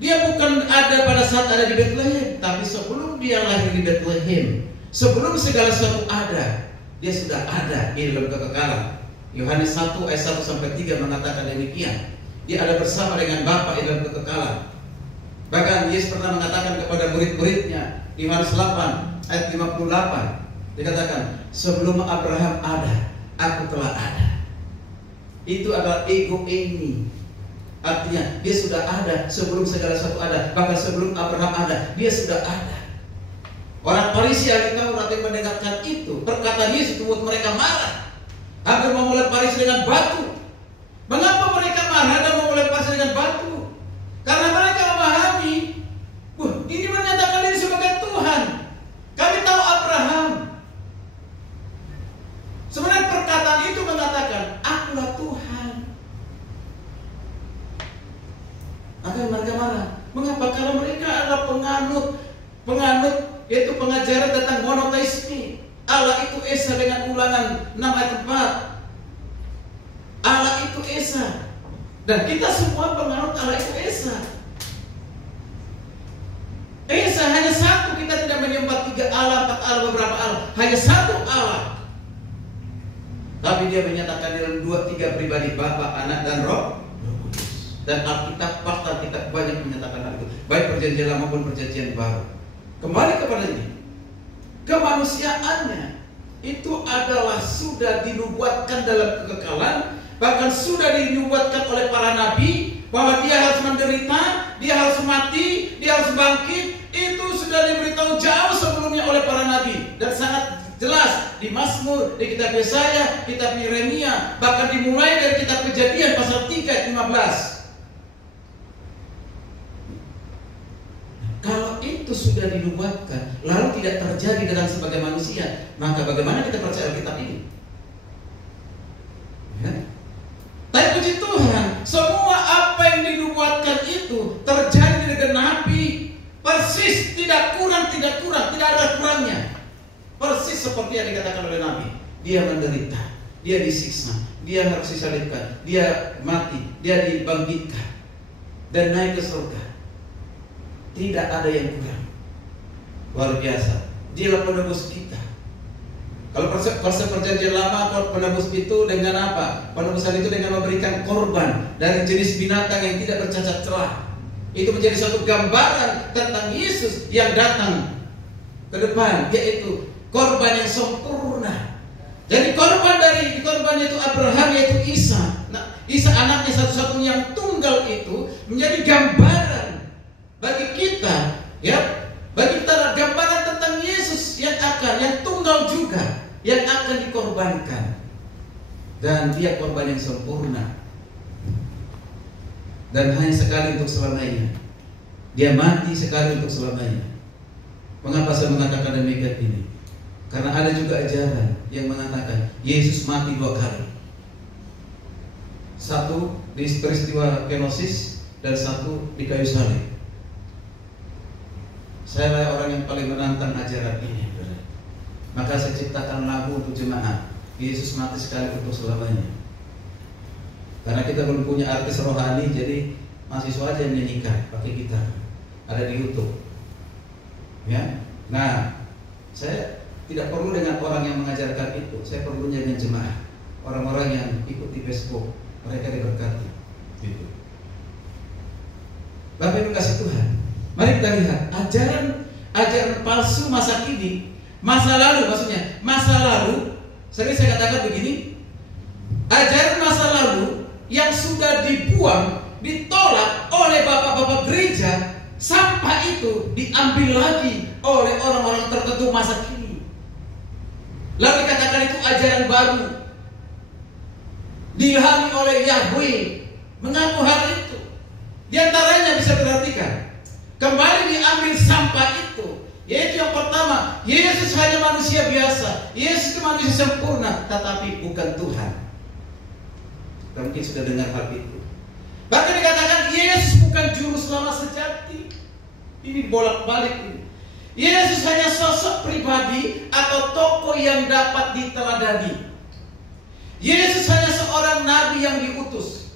dia bukan ada pada saat ada di Bethlehem, tapi sebelum dia lahir di Bethlehem, sebelum segala sesuatu ada, dia sudah ada di dalam kekekalan. Yohanes 1 ayat 1-3 mengatakan demikian. Dia ada bersama dengan Bapa di dalam kekekalan. Bahkan Yesus pernah mengatakan kepada murid-muridnya di Yohanes 8 ayat 58, dikatakan, sebelum Abraham ada, aku telah ada. Itu adalah ego ini. Artinya dia sudah ada sebelum segala sesuatu ada. Bahkan sebelum Abraham ada, dia sudah ada. Orang Farisi ahli Taurat yang mendengarkan itu, perkataan Yesus, membuat mereka marah. Hampir mau melempari dengan batu. Mengapa mereka marah dan mau melempari dengan batu? Karena mereka memahami, ini menyatakan diri sebagai Tuhan. Kami tahu Abraham. Sebenarnya perkataan itu mengatakan, akulah Tuhan. Maka mereka marah. Mengapa? Karena mereka adalah penganut yaitu pengajaran tentang monoteisme. Allah itu Esa dengan Ulangan 6 ayat 4. Allah itu Esa. Dan kita semua penganut Allah itu Esa. Esa hanya satu, kita tidak menyembah 3 Allah, 4 Allah, beberapa Allah. Hanya satu Allah. Tapi dia menyatakan dalam 2-3 pribadi, Bapa, Anak, dan Roh Kudus. Dan Alkitab, fakta Alkitab banyak menyatakan hal itu, baik perjanjian lama maupun perjanjian baru. Kembali kepada ini, kemanusiaannya itu adalah sudah dinubuatkan dalam kekekalan, bahkan sudah dinubuatkan oleh para nabi bahwa dia harus menderita, dia harus mati, dia harus bangkit. Itu sudah diberitahu jauh sebelumnya oleh para nabi dan sangat jelas di Mazmur, di kitab Yesaya, kitab Yeremia, bahkan dimulai dari kitab Kejadian pasal 3 ayat 15. Kalau itu sudah dinubuatkan lalu tidak terjadi dengan sebagai manusia, maka bagaimana kita percaya kitab ini? Tapi puji Tuhan, semua apa yang dinubuatkan itu terjadi dengan Nabi, persis, tidak kurang, tidak ada kurangnya. Persis seperti yang dikatakan oleh Nabi. Dia menderita, dia disiksa, dia harus disalibkan, dia mati, dia dibangkitkan dan naik ke surga. Tidak ada yang kurang. Luar biasa. Dialah penebus kita. Kalau perjanjian lama, penebus itu dengan apa? Penebusan itu dengan memberikan korban dari jenis binatang yang tidak bercacat celah. Itu menjadi suatu gambaran tentang Yesus yang datang ke depan, yaitu korban yang sempurna. Jadi korban itu Abraham, yaitu Isa. Nah, Isa anaknya satu-satunya yang tunggal itu menjadi gambaran bagi kita, bagi kita gambaran tentang Yesus yang tunggal juga, yang akan dikorbankan. Dan dia korban yang sempurna. Dan hanya sekali untuk selamanya. Dia mati sekali untuk selamanya. Mengapa saya mengatakan demikian ini? Karena ada juga ajaran yang mengatakan Yesus mati 2 kali. Satu di peristiwa kenosis dan satu di kayu salib. Saya adalah orang yang paling menantang ajaran ini. Maka saya ciptakan lagu untuk jemaat, Yesus mati sekali untuk selamanya. Karena kita belum punya artis rohani, jadi mahasiswa aja yang menyanyikan pakai gitar. Ada di YouTube. Nah, saya tidak perlu dengan orang yang mengajarkan itu. Saya perlunya dengan jemaat, orang-orang yang ikut di Facebook. Mereka diberkati. Gitu. Bapak Ibu kasih Tuhan. Mari kita lihat ajaran palsu masa kini, masa lalu maksudnya. Masa lalu, sering saya katakan begini, ajaran masa lalu yang sudah dibuang, ditolak oleh bapak-bapak gereja, sampah itu diambil lagi oleh orang-orang tertentu masa kini. Lalu dikatakan itu ajaran baru, diilhami oleh Yahweh, mengaku hal itu. Di antaranya bisa perhatikan, kembali diambil sampah itu, yaitu yang pertama, Yesus hanya manusia biasa, Yesus itu manusia sempurna, tetapi bukan Tuhan. Kita mungkin sudah dengar hal itu. Bahkan dikatakan Yesus bukan juru selamat sejati. Ini bolak-balik ini. Yesus hanya sosok pribadi atau tokoh yang dapat diteladani. Yesus hanya seorang nabi yang diutus.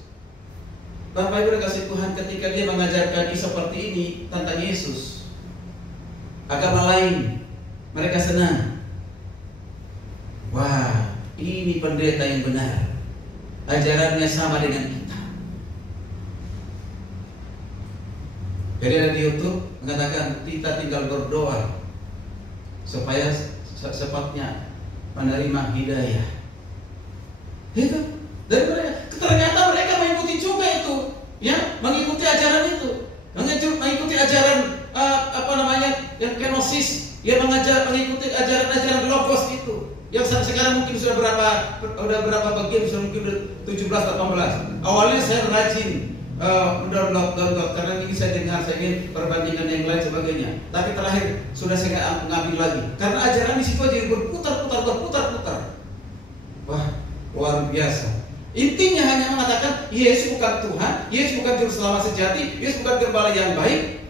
Bapak Ibu kasih Tuhan, ketika dia mengajarkan seperti ini tentang Yesus, agama lain mereka senang. Wah, ini pendeta yang benar, ajarannya sama dengan kita. Jadi ada di YouTube mengatakan kita tinggal berdoa supaya secepatnya menerima hidayah. Itu dari mereka. Ternyata mereka mengikuti juga itu, ya, mengikuti ajaran itu, mengikuti ajaran yang kenosis, ya, mengikuti ajaran logos itu. Yang sekarang mungkin sudah berapa bagian, sudah mungkin 17-18. Awalnya saya rajin mendownload karena ini saya dengar, saya ingin perbandingan yang lain sebagainya. Tapi terakhir sudah saya nggak ngambil lagi karena ajaran di situ aja berputar. Wah, luar biasa. Intinya hanya mengatakan Yesus bukan Tuhan, Yesus bukan juru selamat sejati, Yesus bukan gembala yang baik.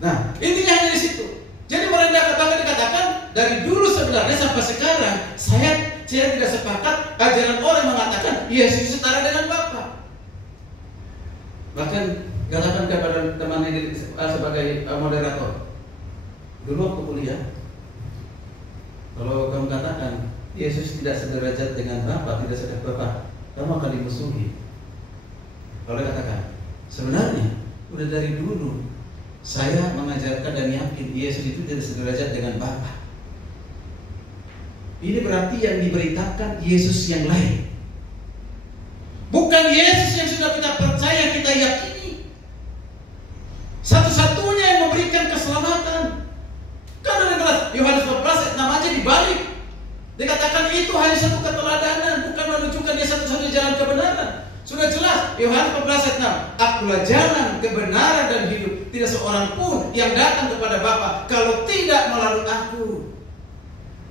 Nah, intinya hanya di situ. Jadi merendahkan, bahkan dikatakan dari dulu sebenarnya sampai sekarang saya tidak sepakat ajaran orang mengatakan Yesus setara dengan Bapa. Bahkan katakan kepada teman ini sebagai moderator, dulu waktu kuliah, kalau kamu katakan Yesus tidak sederajat dengan Bapa, tidak sederajat Bapa, kamu akan dimusuhi. Kalau katakan, sebenarnya udah dari dulu saya mengajarkan dan yakin Yesus itu tidak sederajat dengan Bapa. Ini berarti yang diberitakan Yesus yang lain, bukan Yesus yang sudah kita percaya, kita yakini. Satu-satunya yang memberikan keselamatan. Karena jelas Yohanes 14 namanya dibalik. Dikatakan itu hanya satu keteladanan, bukan menunjukkan dia satu-satunya jalan kebenaran. Sudah jelas Yohanes 14 ayat 6, akulah jalan, kebenaran dan hidup. Tidak seorang pun yang datang kepada Bapa kalau tidak melalui aku.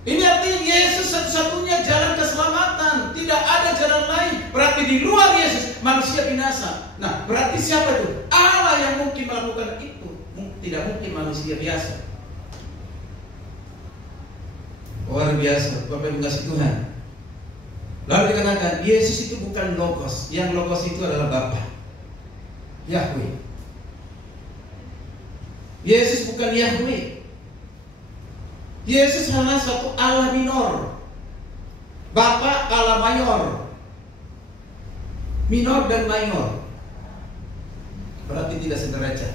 Ini artinya Yesus satu-satunya jalan keselamatan, tidak ada jalan lain. Berarti di luar Yesus manusia binasa. Nah, berarti siapa itu? Allah yang mungkin melakukan itu. Tidak mungkin manusia biasa. Luar biasa, Bapak Ibu kasih Tuhan. Lalu dikatakan Yesus itu bukan logos, yang logos itu adalah Bapa, Yahweh. Yesus bukan Yahweh. Yesus hanya satu Allah minor, Bapa Allah mayor, minor dan mayor. Berarti tidak sederajat.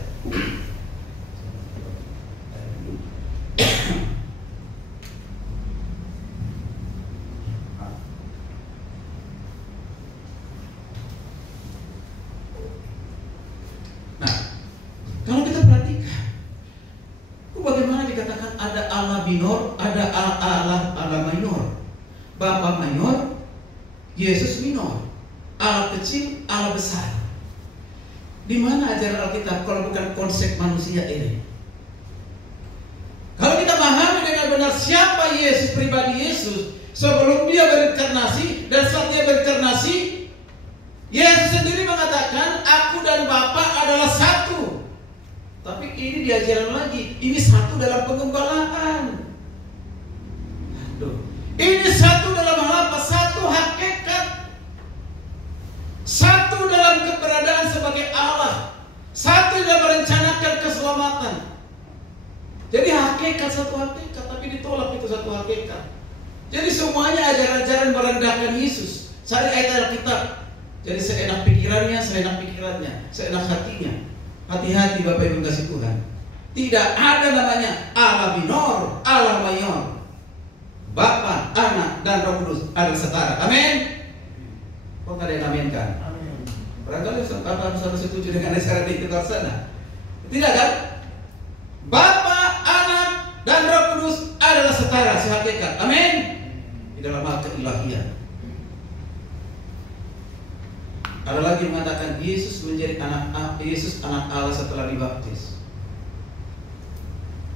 Kalau kita perhatikan, bagaimana dikatakan ada Allah minor, ada Allah mayor, Bapa mayor, Yesus minor, Allah kecil, Allah besar. Di mana ajaran Alkitab kalau bukan konsep manusia ini? Kalau kita pahami dengan benar siapa Yesus, pribadi Yesus, sebelum dia berinkarnasi dan saat dia berinkarnasi, Yesus sendiri mengatakan, aku dan Bapa adalah satu. Tapi ini diajaran lagi, ini satu dalam pengembalaan. Ini satu dalam hal apa? Satu hakikat. Satu dalam keberadaan sebagai Allah. Satu dalam merencanakan keselamatan. Jadi hakikat, satu hakikat, tapi ditolak itu satu hakikat. Jadi semuanya ajaran-ajaran merendahkan Yesus. Saya ayat Alkitab. Jadi seenak pikirannya, seenak hatinya. Hati-hati Bapak Ibu kasih Tuhan. Tidak ada namanya Allah minor, Allah mayor. Bapa, Anak, dan Roh Kudus adalah setara. Amin. Kok nggak ada yang aminkan? Barangkali Bapak harus setuju dengan ajaran di luar sana. Tidak kan? Bapa, Anak, dan Roh Kudus adalah setara sehakikat. Amin. Di dalam hal keilahian. Ada lagi mengatakan Yesus menjadi anak Allah setelah dibaptis.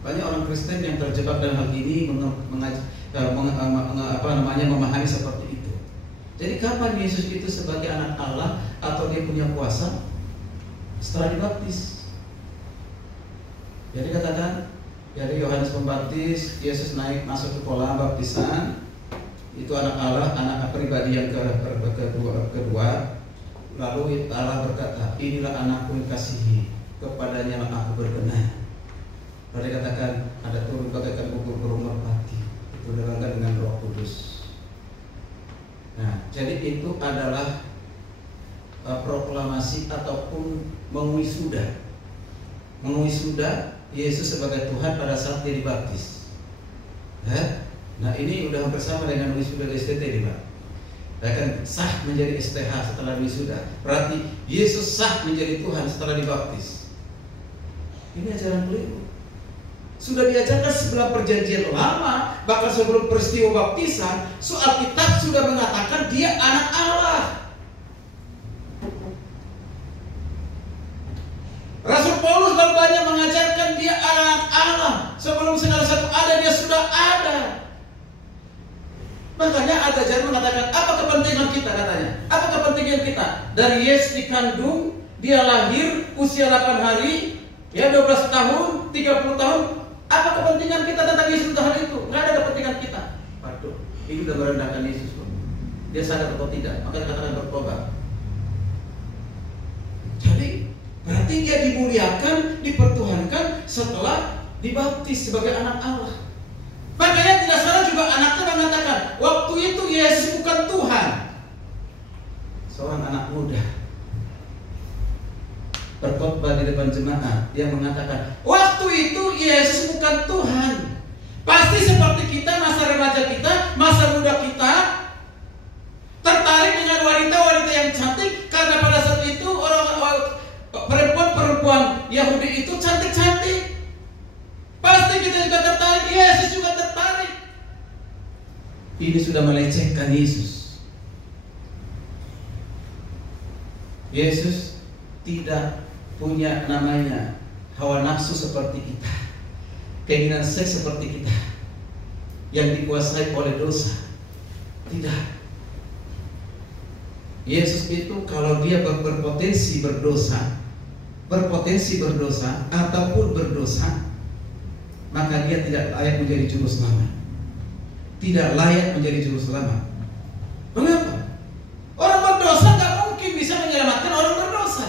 Banyak orang Kristen yang terjebak dalam hal ini memahami seperti itu. Jadi kapan Yesus itu sebagai anak Allah atau dia punya kuasa? Setelah dibaptis. Jadi katakan, dari Yohanes Pembaptis, Yesus naik masuk ke kolam baptisan, itu anak Allah, anak pribadi yang kedua. Lalu Allah berkata, inilah anakku yang kasihi, kepadanya lah aku berkenan. Lalu dikatakan ada turun bagaikan bubur burung merpati, itu dilengkapi dengan Roh Kudus. Nah, jadi itu adalah proklamasi ataupun mengwisuda Yesus sebagai Tuhan pada saat dia dibaptis. Nah ini udah hampir sama dengan wisuda STT nih Pak. Bahkan sah menjadi STH setelah wisuda. Berarti Yesus sah menjadi Tuhan setelah dibaptis. Ini ajaran keliru. Sudah diajarkan sebelum perjanjian lama, bahkan sebelum peristiwa baptisan, Alkitab sudah mengatakan dia anak Allah. Rasul Paulus baru banyak mengajarkan dia anak Allah. Sebelum segala sesuatu ada, dia sudah ada. Makanya ada ajaran mengatakan, apa kepentingan kita katanya? Apa kepentingan kita? Dari Yesus dikandung, dia lahir usia 8 hari, ya 12 tahun, 30 tahun. Apa kepentingan kita tentang Yesus hari itu? Nggak ada kepentingan kita. Waduh, ini sudah merendahkan Yesus. Dia sadar atau tidak? Maka dikatakan bertobat. Jadi berarti dia dimuliakan, dipertuhankan setelah dibaptis sebagai anak Allah. Makanya tidak salah juga anaknya mengatakan, waktu itu Yesus bukan Tuhan. Seorang anak muda berkhotbah di depan jemaat, dia mengatakan, waktu itu Yesus bukan Tuhan. Pasti seperti kita, masa remaja kita, masa muda kita, tertarik dengan wanita-wanita yang cantik, karena pada saat itu perempuan Yahudi itu cantik-cantik. Pasti kita juga tertarik, Yesus juga tertarik. Ini sudah melecehkan Yesus. Yesus tidak punya namanya hawa nafsu seperti kita, keinginan seks seperti kita, yang dikuasai oleh dosa. Tidak. Yesus itu kalau dia berpotensi berdosa ataupun berdosa, maka dia tidak layak menjadi juru selamat. Tidak layak menjadi juru selamat. Mengapa? Orang berdosa gak mungkin bisa menyelamatkan orang berdosa.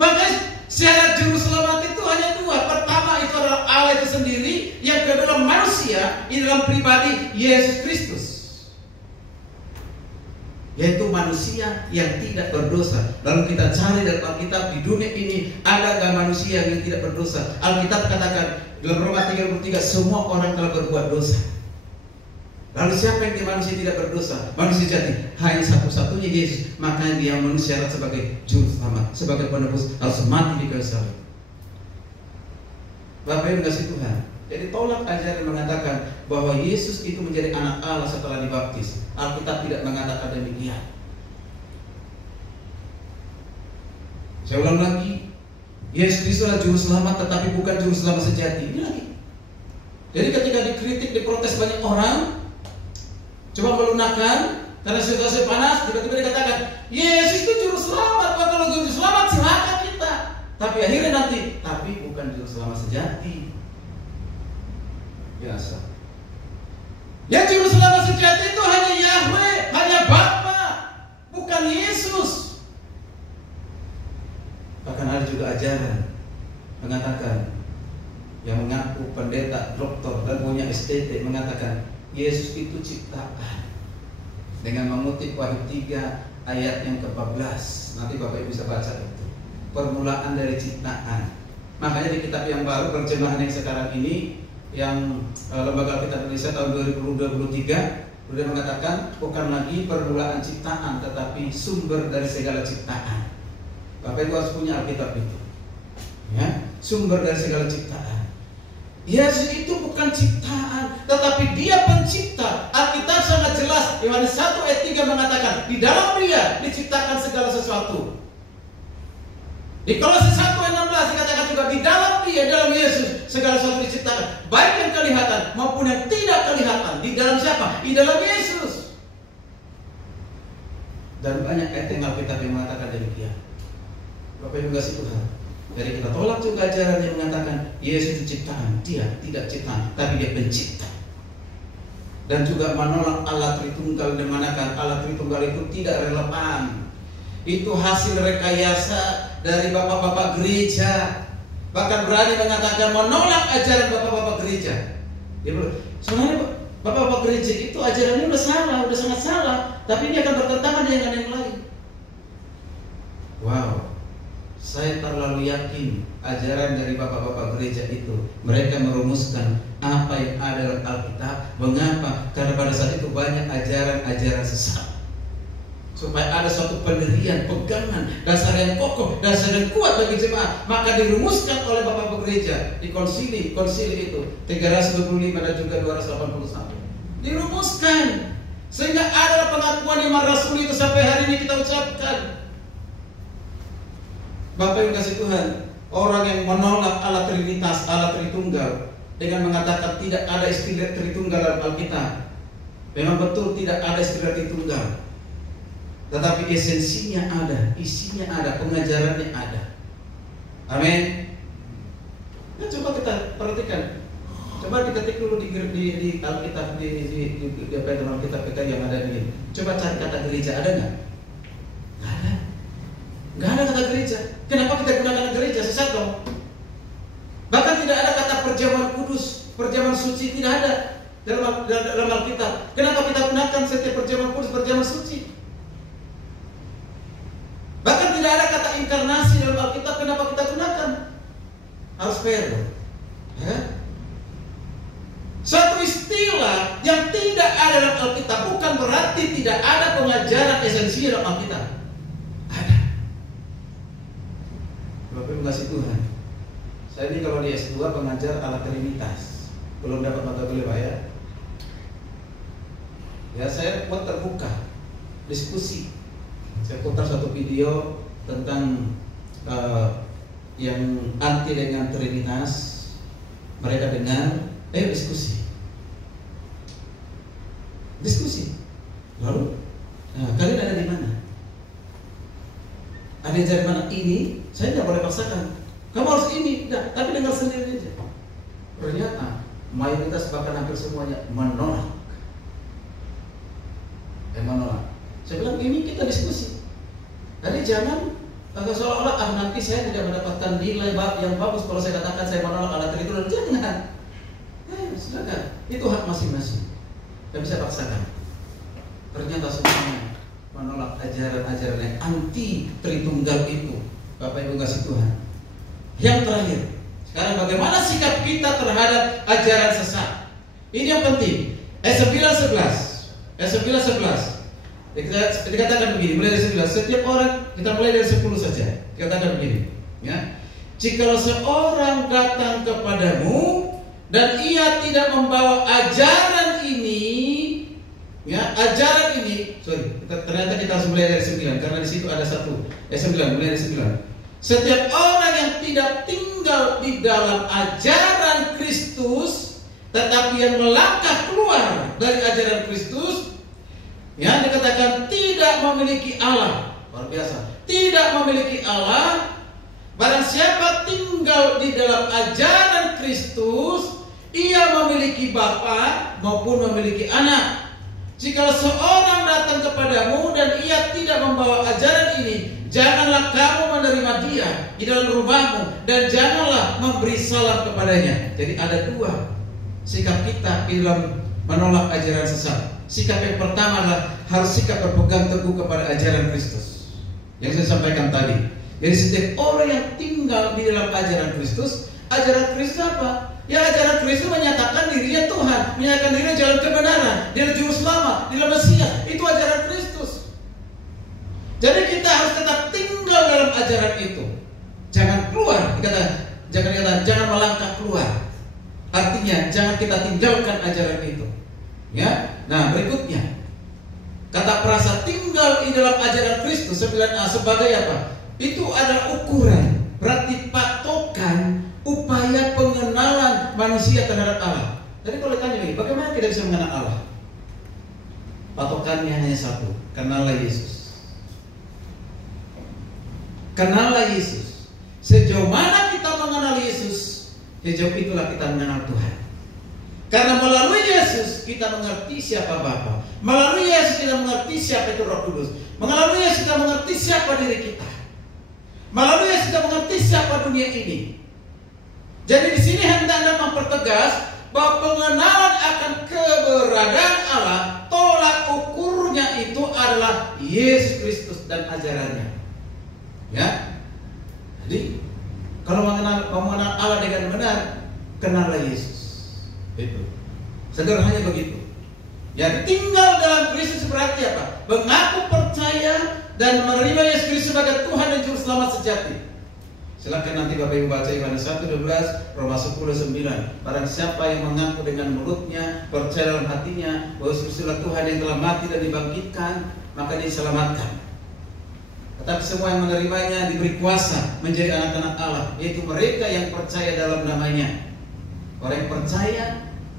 Makanya syarat juru selamat itu hanya dua. Pertama itu adalah Allah itu sendiri. Yang kedua manusia di dalam pribadi Yesus Kristus, yaitu manusia yang tidak berdosa. Lalu kita cari dalam Alkitab, di dunia ini adakah manusia yang tidak berdosa? Alkitab katakan dalam Roma 3:3, semua orang telah berbuat dosa. Lalu siapa yang manusia tidak berdosa? Manusia jati, hanya satu-satunya Yesus. Makanya dia manusia syarat sebagai juru selamat, sebagai penebus, harus mati di kayu salib. Bapak Ibu kasih Tuhan. Jadi tolak ajaran mengatakan bahwa Yesus itu menjadi anak Allah setelah dibaptis. Alkitab tidak mengatakan demikian. Saya ulang lagi, Yesus Kristus adalah juru selamat, tetapi bukan juru selamat sejati. Ini lagi. Jadi ketika dikritik, diprotes banyak orang, coba melunakkan karena situasi panas, tiba-tiba dikatakan Yesus itu juru selamat. Kalau juru selamat silakan kita. Tapi akhirnya nanti, tapi bukan juru selamat sejati. Biasa. Yang juru selamat sejati itu hanya Yahweh, hanya Bapa, bukan Yesus. Bahkan ada juga ajaran mengatakan, yang mengaku pendeta, doktor, dan punya STT mengatakan Yesus itu ciptaan, dengan mengutip Wahyu 3 ayat yang ke-14. Nanti Bapak Ibu bisa baca itu. Permulaan dari ciptaan. Makanya di kitab yang baru, terjemahan yang sekarang ini, yang Lembaga Alkitab Indonesia tahun 2023 Sudah mengatakan bukan lagi permulaan ciptaan, tetapi sumber dari segala ciptaan. Bapak Ibu harus punya Alkitab itu. Ya, sumber dari segala ciptaan. Yesus itu bukan ciptaan, tetapi Dia pencipta. Alkitab sangat jelas. Yohanes 1 ayat 3 mengatakan, di dalam Dia diciptakan segala sesuatu. Di Kolose 1 ayat 16 dikatakan juga, di dalam Dia, dalam Yesus, segala sesuatu diciptakan, baik yang kelihatan maupun yang tidak kelihatan. Di dalam siapa? Di dalam Yesus. Dan banyak ayat yang Alkitab yang mengatakan demikian. Bapak Ibu kasih Tuhan. Jadi kita tolak juga ajaran yang mengatakan Yesus itu ciptaan. Dia tidak ciptaan, tapi Dia pencipta. Dan juga menolak Allah Tritunggal, dan mengatakan Allah Tritunggal itu tidak relevan. Itu hasil rekayasa dari bapak-bapak gereja. Bahkan berani mengatakan menolak ajaran bapak-bapak gereja. Dia bilang, sebenarnya bapak-bapak gereja itu ajarannya udah salah, udah sangat salah, tapi ini akan bertentangan dengan yang lain. Wow, saya terlalu yakin ajaran dari bapak-bapak gereja itu, mereka merumuskan apa yang ada dalam Alkitab. Mengapa? Karena pada saat itu banyak ajaran-ajaran sesat. Supaya ada suatu pendirian, pegangan, dasar yang kokoh, dasar yang kuat bagi jemaat. Maka dirumuskan oleh bapak-bapak gereja di konsili itu 325 dan juga 281. Dirumuskan sehingga ada pengakuan iman rasul itu sampai hari ini kita ucapkan. Bapak yang kasih Tuhan, orang yang menolak Allah Trinitas, Allah Tritunggal, dengan mengatakan tidak ada istilah Tritunggal dalam Alkitab. Memang betul tidak ada istilah Tritunggal, tetapi esensinya ada, isinya ada, pengajarannya ada. Amin. Nah, coba kita perhatikan. Coba diketik dulu di Alkitab, di Alkitab kita yang ada ini. Coba cari kata gereja, ada nggak? Nggak ada. Nggak ada kata gereja. Kenapa kita gunakan gereja? Sesat dong. Bahkan tidak ada kata perjamuan kudus, perjamuan suci, tidak ada dalam Alkitab. Kenapa kita gunakan setiap perjamuan kudus, perjamuan suci? Bahkan tidak ada kata inkarnasi dalam Alkitab. Kenapa kita gunakan? Harus fair, ya? Suatu istilah yang tidak ada dalam Alkitab bukan berarti tidak ada pengajaran esensi dalam Alkitab. Ada. Bapak Ibu kasih Tuhan. Saya ini kalau di S2 pengajar Allah Trinitas. Belum dapat mata kuliah Pak ya. Ya saya buat terbuka diskusi. Saya putar satu video tentang yang anti dengan Trinitas. Mereka dengar, diskusi. Lalu, kalian ada di mana? Ada yang dari mana? Ini, saya tidak boleh paksakan. Kamu harus ini, tidak. Tapi dengar sendiri aja. Ternyata mayoritas bahkan hampir semuanya menolak. Saya bilang ini kita diskusi. Jadi jangan seolah-olah nanti saya tidak mendapatkan nilai yang bagus kalau saya katakan saya menolak Allah Tritunggal. Jangan. Silakan. Itu hak masing-masing. Tidak bisa paksakan. Ternyata semuanya menolak ajaran-ajaran yang anti Tritunggal itu. Bapak Ibu kasih Tuhan. Yang terakhir, sekarang bagaimana sikap kita terhadap ajaran sesat? Ini yang penting. Ayat 9:11. Dikatakan begini, mulai dari 9. Setiap orang, kita mulai dari 10 saja. Dikatakan begini, ya. Jikalau seorang datang kepadamu dan ia tidak membawa ajaran ini, ya, ternyata kita harus mulai dari 9 karena di situ ada 9, mulai dari 9. Setiap orang yang tidak tinggal di dalam ajaran Kristus, tetapi yang melangkah keluar dari ajaran Kristus, yang dikatakan tidak memiliki Allah. Luar biasa. Tidak memiliki Allah. Barang siapa tinggal di dalam ajaran Kristus, ia memiliki bapa maupun memiliki anak. Jika seorang datang kepadamu dan ia tidak membawa ajaran ini, janganlah kamu menerima dia di dalam rumahmu dan janganlah memberi salam kepadanya. Jadi ada dua sikap kita dalam menolak ajaran sesat. Sikap yang pertama adalah harus sikap berpegang teguh kepada ajaran Kristus yang saya sampaikan tadi. Jadi setiap orang yang tinggal di dalam ajaran Kristus apa? Ya, ajaran Kristus menyatakan dirinya Tuhan, menyatakan dirinya jalan kebenaran, dia juru selamat, dia Mesias. Itu ajaran Kristus. Jadi kita harus tetap tinggal dalam ajaran itu. Jangan keluar, jangan melangkah keluar. Artinya jangan kita tinggalkan ajaran itu. Ya. Nah, berikutnya kata perasa tinggal di dalam ajaran Kristus 9a sebagai apa? Itu adalah ukuran, berarti patokan upaya pengenalan manusia terhadap Allah. Jadi kalau ditanya lagi, bagaimana kita bisa mengenal Allah? Patokannya hanya satu, kenallah Yesus. Kenallah Yesus. Sejauh mana kita mengenal Yesus, sejauh itulah kita mengenal Tuhan. Karena melalui Yesus kita mengerti siapa Bapa. Melalui Yesus kita mengerti siapa itu Roh Kudus. Melalui Yesus kita mengerti siapa diri kita. Melalui Yesus kita mengerti siapa dunia ini. Jadi di sini hendak mempertegas bahwa pengenalan akan keberadaan Allah, tolak ukurnya itu adalah Yesus Kristus dan ajarannya. Ya. Jadi kalau mengenal Allah dengan benar, kenallah Yesus. Itu sederhananya begitu. Ya, tinggal dalam Kristus berarti apa? Mengaku percaya dan menerima Yesus Kristus sebagai Tuhan dan Juru Selamat sejati. Silakan nanti Bapak Ibu baca Yohanes 1:12, Roma 10:9. Barang siapa yang mengaku dengan mulutnya, percaya dalam hatinya bahwa Yesus adalah Tuhan yang telah mati dan dibangkitkan, maka dia diselamatkan. Tetapi semua yang menerimanya diberi kuasa menjadi anak-anak Allah, yaitu mereka yang percaya dalam namanya. Orang yang percaya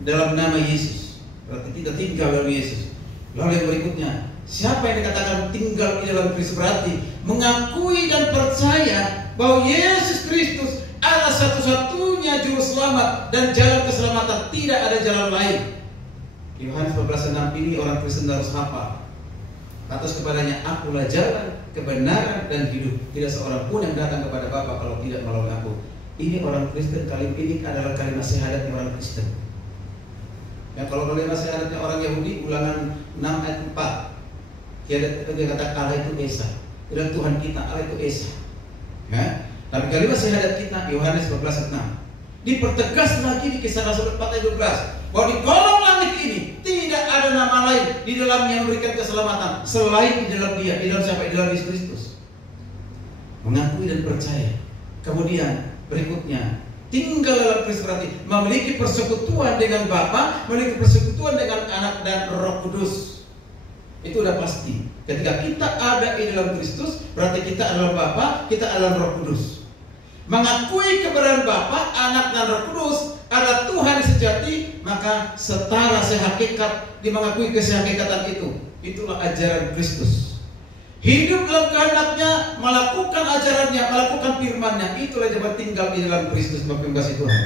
dalam nama Yesus berarti tidak tinggal dalam Yesus. Lalu yang berikutnya, siapa yang dikatakan tinggal di dalam Kristus berarti mengakui dan percaya bahwa Yesus Kristus adalah satu-satunya juru selamat dan jalan keselamatan, tidak ada jalan lain. Yohanes 14:6 ini orang Kristen harus hafal. Atas kepadanya, akulah jalan, kebenaran dan hidup. Tidak seorang pun yang datang kepada Bapa kalau tidak melalui aku. Ini orang Kristen, kalimat ini adalah kalimat syahadatnya orang Kristen. Ya, kalau kalimat syahadatnya orang Yahudi, Ulangan 6 ayat 4. Dia kata Allah itu Esa. Dan Tuhan kita Allah itu Esa. Ya. Tapi kalimat syahadat kita Yohanes 12:6 dipertegas lagi di Kisah Rasul 4 ayat 12 bahwa di kolong langit ini tidak ada nama lain di dalamnya yang memberikan keselamatan selain di dalam Dia. Di dalam siapa? Di dalam Yesus Kristus. Mengakui dan percaya. Kemudian berikutnya, tinggal dalam Kristus berarti memiliki persekutuan dengan Bapa, memiliki persekutuan dengan Anak dan Roh Kudus. Itu udah pasti. Ketika kita ada di dalam Kristus, berarti kita adalah Bapa, kita adalah Roh Kudus. Mengakui keberadaan Bapa, Anak dan Roh Kudus adalah Tuhan sejati, maka setara sehakikat di mengakui kesehakikatan itu. Itulah ajaran Kristus. Hidup dalam kehendaknya, melakukan ajarannya, melakukan firman-Nya. Itulah jabat tinggal di dalam Kristus, Bapak Ibu kasih Tuhan.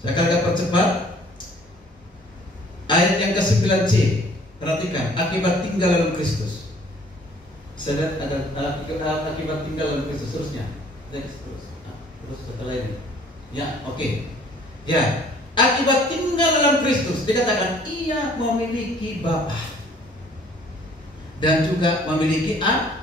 Saya akan percepat ayat yang ke-9c. Perhatikan, akibat tinggal dalam Kristus. Sadar ada akibat tinggal dalam Kristus. Terusnya, terus setelah ini. Ya, oke. Ya, akibat tinggal dalam Kristus dikatakan ia memiliki Bapa dan juga memiliki anak.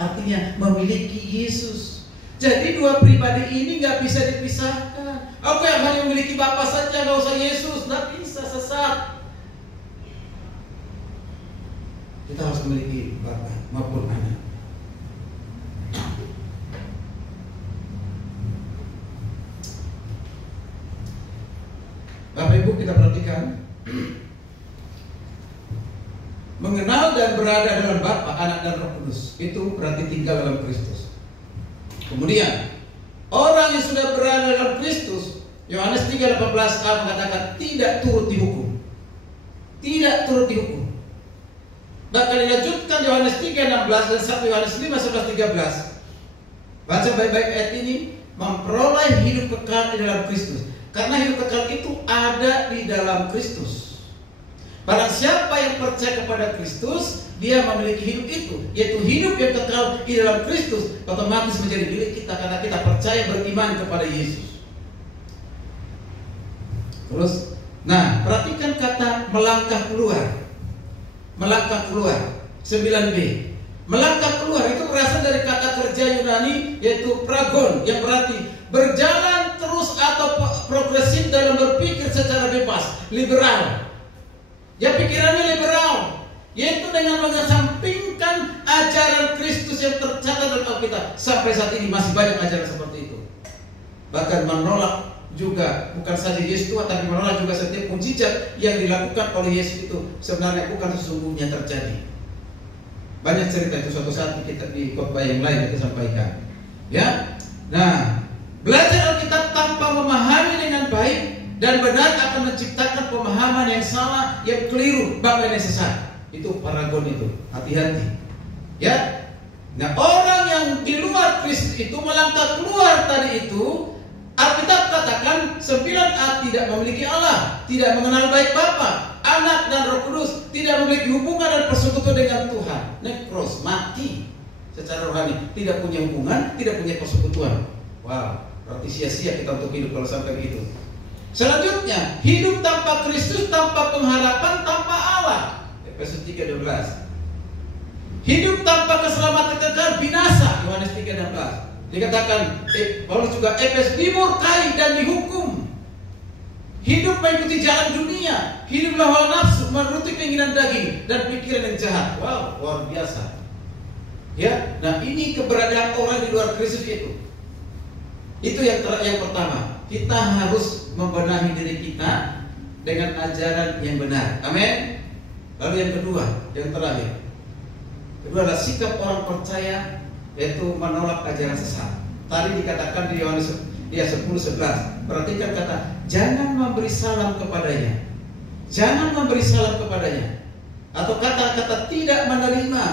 Artinya memiliki Yesus. Jadi dua pribadi ini nggak bisa dipisahkan. Aku yang hanya memiliki Bapa saja, nggak usah Yesus, nggak bisa, sesat. Kita harus memiliki Bapa maupun anak. Bapak Ibu, kita perhatikan, mengenal dan berada dalam Bapa, Anak dan Roh Kudus, itu berarti tinggal dalam Kristus. Kemudian orang yang sudah berada dalam Kristus, Yohanes 3:18a mengatakan tidak turut dihukum. Tidak turut dihukum. Bahkan dilanjutkan Yohanes 3:16 dan 1 Yohanes 5:11-13. Baca baik-baik ayat ini, memperoleh hidup kekal di dalam Kristus. Karena hidup kekal itu ada di dalam Kristus. Barang siapa yang percaya kepada Kristus, dia memiliki hidup itu, yaitu hidup yang kekal di dalam Kristus, otomatis menjadi milik kita karena kita percaya beriman kepada Yesus. Terus, nah, perhatikan kata melangkah keluar. Melangkah keluar, 9b. Melangkah keluar itu berasal dari kata kerja Yunani yaitu pragon, yang berarti berjalan terus atau progresif liberal. Ya, pikirannya liberal, yaitu dengan mengesampingkan ajaran Kristus yang tercatat dalam Alkitab. Sampai saat ini masih banyak ajaran seperti itu. Bahkan menolak juga bukan saja Yesus Tuhan, tapi menolak juga setiap mujizat yang dilakukan oleh Yesus itu sebenarnya bukan sesungguhnya terjadi. Banyak cerita itu, suatu saat kita di khotbah yang lain kita sampaikan. Ya, nah, belajar Alkitab tanpa memahami dengan baik dan benar akan menciptakan pemahaman yang salah, yang keliru, bahkan yang sesat. Itu paragon itu, hati-hati. Ya, nah orang yang di luar Kristus itu melangkah keluar tadi itu. Alkitab katakan 9a tidak memiliki Allah, tidak mengenal baik Bapa, Anak dan Roh Kudus, tidak memiliki hubungan dan persekutuan dengan Tuhan. Nekros, mati secara rohani, tidak punya hubungan, tidak punya persekutuan. Wow, berarti sia-sia kita untuk hidup kalau sampai begitu. Selanjutnya, hidup tanpa Kristus, tanpa pengharapan, tanpa Allah. Efesus 3:12. Hidup tanpa keselamatan kekal, binasa. Yohanes 3:16. Dikatakan Paulus juga, Efes dimurkai dan dihukum. Hidup mengikuti jalan dunia, hiduplah hawa nafsu, menuruti keinginan daging dan pikiran yang jahat. Wow, luar biasa. Ya, nah ini keberadaan orang di luar Kristus itu. Itu yang pertama. Kita harus membenahi diri kita dengan ajaran yang benar. Amin. Lalu yang kedua, yang terakhir. Kedua adalah sikap orang percaya, yaitu menolak ajaran sesat. Tadi dikatakan di Yohanes 10:11. Perhatikan kata, jangan memberi salam kepadanya. Jangan memberi salam kepadanya. Atau kata-kata tidak menerima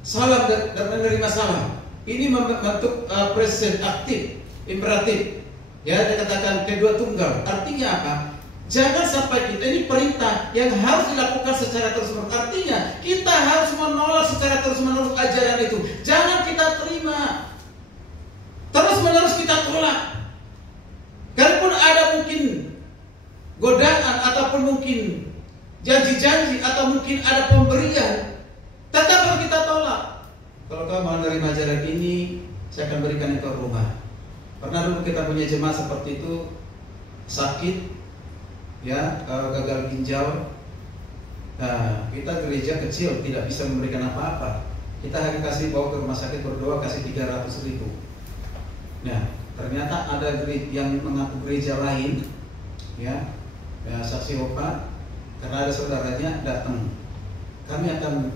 salam dan menerima salam. Ini membentuk present aktif, imperatif. Ya, dikatakan kedua tunggal. Artinya apa? Jangan sampai kita, ini perintah yang harus dilakukan secara terus-menerus. Artinya kita harus menolak secara terus-menerus ajaran itu. Jangan kita terima. Terus-menerus kita tolak. Kalaupun ada mungkin godaan ataupun mungkin janji-janji atau mungkin ada pemberian, tetap harus kita tolak. Kalau kamu mau menerima ajaran ini, saya akan berikan engkau rumah. Pernah dulu kita punya jemaah seperti itu, sakit, ya, gagal ginjal. Nah, kita gereja kecil tidak bisa memberikan apa-apa. Kita hanya kasih bawa ke rumah sakit, berdoa, kasih 300.000. Nah, ternyata ada yang mengaku gereja lain, ya saksi Opa, karena ada saudaranya datang. Kami akan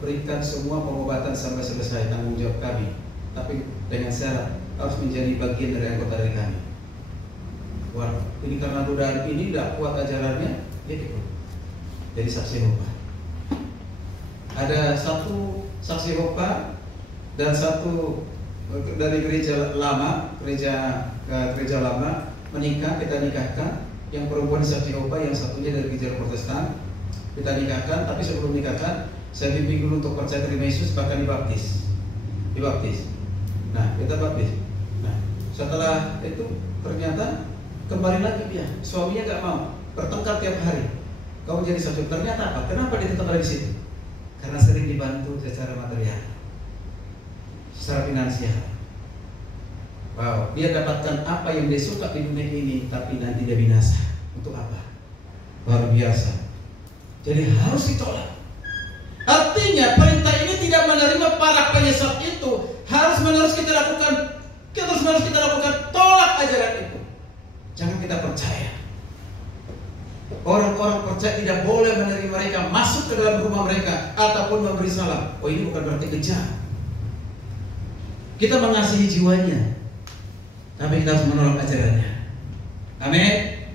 berikan semua pengobatan sampai selesai, tanggung jawab kami. Tapi dengan syarat harus menjadi bagian dari anggota dari kami. Wah, ini karena godaan ini tidak kuat ajarannya, dia ikut dari saksi Yehova. Ada satu saksi Yehova dan satu dari gereja lama, gereja lama menikah, kita nikahkan. Yang perempuan saksi Yehova, yang satunya dari gereja Protestan, kita nikahkan. Tapi sebelum nikahkan, saya bimbing dulu untuk percaya terima Yesus, bahkan dibaptis. Nah, kita baptis. Nah, setelah itu ternyata kembali lagi dia, suaminya nggak mau, bertengkar tiap hari. Kamu jadi saksi. Ternyata apa? Kenapa dia tetap ada di situ? Karena sering dibantu secara material, secara finansial. Wow, dia dapatkan apa yang dia suka di dunia ini, tapi nanti dia binasa. Untuk apa? Luar biasa. Jadi harus ditolak. Artinya perintah ini tidak menerima para penyesat itu. Harus menerus kita lakukan, tolak ajaran itu. Jangan kita percaya. Orang-orang percaya tidak boleh menerima mereka masuk ke dalam rumah mereka ataupun memberi salam. Oh, ini bukan berarti kejam. Kita mengasihi jiwanya, tapi kita harus menolak ajarannya. Amin.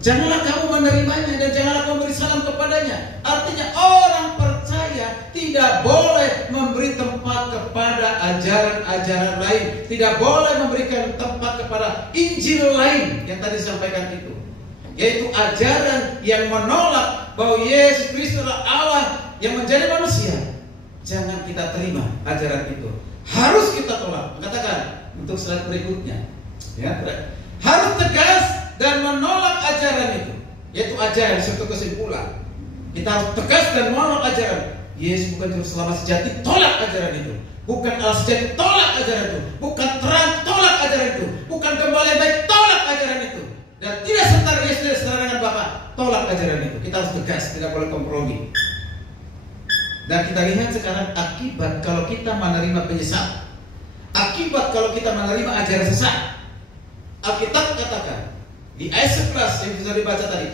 Janganlah kamu menerimanya dan janganlah kamu memberi salam kepadanya. Artinya orang percaya tidak boleh memberi tempat kepada ajaran-ajaran lain, tidak boleh memberikan tempat kepada Injil lain yang tadi disampaikan itu, yaitu ajaran yang menolak bahwa Yesus Kristus adalah Allah yang menjadi manusia. Jangan kita terima ajaran itu. Harus kita tolak. Katakan untuk slide berikutnya, ya, harus tegas dan menolak ajaran itu, yaitu ajaran serta kesimpulan. Kita harus tegas dan menolak ajaran. Yesus bukan juru selamat sejati, tolak ajaran itu. Bukan Allah sejati, tolak ajaran itu. Bukan terang, tolak ajaran itu. Bukan gembala yang baik, tolak ajaran itu. Dan tidak setara Yesus dan setara tegas, tidak boleh kompromi. Dan kita lihat sekarang akibat kalau kita menerima penyesat, akibat kalau kita menerima ajaran sesat. Alkitab katakan di ayat 11 yang sudah dibaca tadi,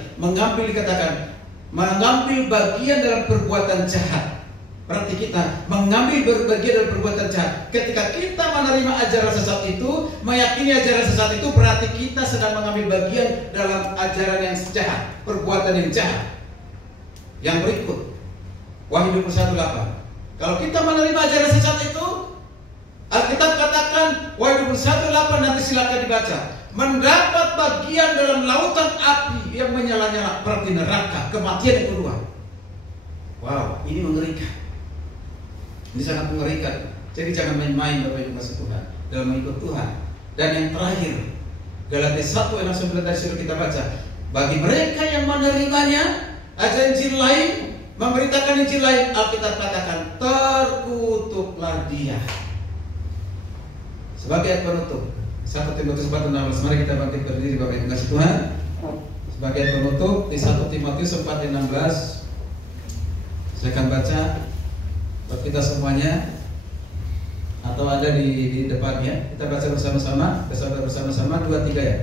dikatakan mengambil bagian dalam perbuatan jahat. Berarti kita mengambil bagian dalam perbuatan jahat. Ketika kita menerima ajaran sesat itu, meyakini ajaran sesat itu, berarti kita sedang mengambil bagian dalam ajaran yang jahat, perbuatan yang jahat. Yang berikut, Wahyu 21:8. Kalau kita menerima ajaran sesat itu, Alkitab katakan Wahyu 21:8, nanti silakan dibaca. Mendapat bagian dalam lautan api yang menyala-nyala, berarti neraka, kematian yang kedua. Wow, ini mengerikan. Ini sangat mengerikan. Jadi jangan main-main Bapak Ibu kasih Tuhan dalam mengikut Tuhan. Dan yang terakhir, Galatia 1 ayat 9 tadi sudah kita baca. Bagi mereka yang menerimanya, ajaran Injil lain, memberitakan Injil lain, Alkitab katakan terkutuklah dia. Sebagai ayat penutup, 1 Timotius 4:16. Mari kita bangkit berdiri Bapak Ibu kasih Tuhan. Sebagai ayat penutup di 1 Timotius 4:16, saya akan baca buat kita semuanya, atau ada di depannya. Kita baca bersama-sama, bersama-sama 2-3 ya.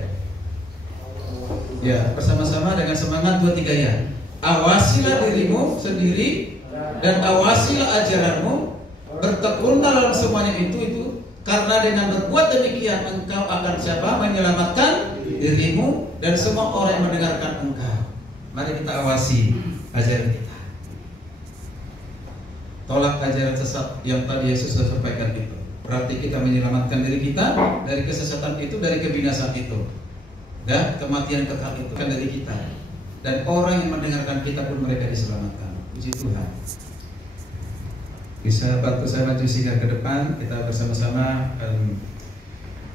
Ya, bersama-sama dengan semangat 2-3 ya. Awasilah dirimu sendiri dan awasilah ajaranmu, bertekunlah dalam semuanya itu, karena dengan berbuat demikian engkau akan siapa? Menyelamatkan dirimu dan semua orang yang mendengarkan engkau. Mari kita awasi ajaran kita. Tolak ajaran sesat yang tadi Yesus sudah sampaikan itu. Berarti kita menyelamatkan diri kita dari kesesatan itu, dari kebinasaan itu, dan kematian kekal itu kan dari kita. Dan orang yang mendengarkan kita pun mereka diselamatkan. Puji Tuhan. Bisa bantu saya maju sehingga ke depan. Kita bersama-sama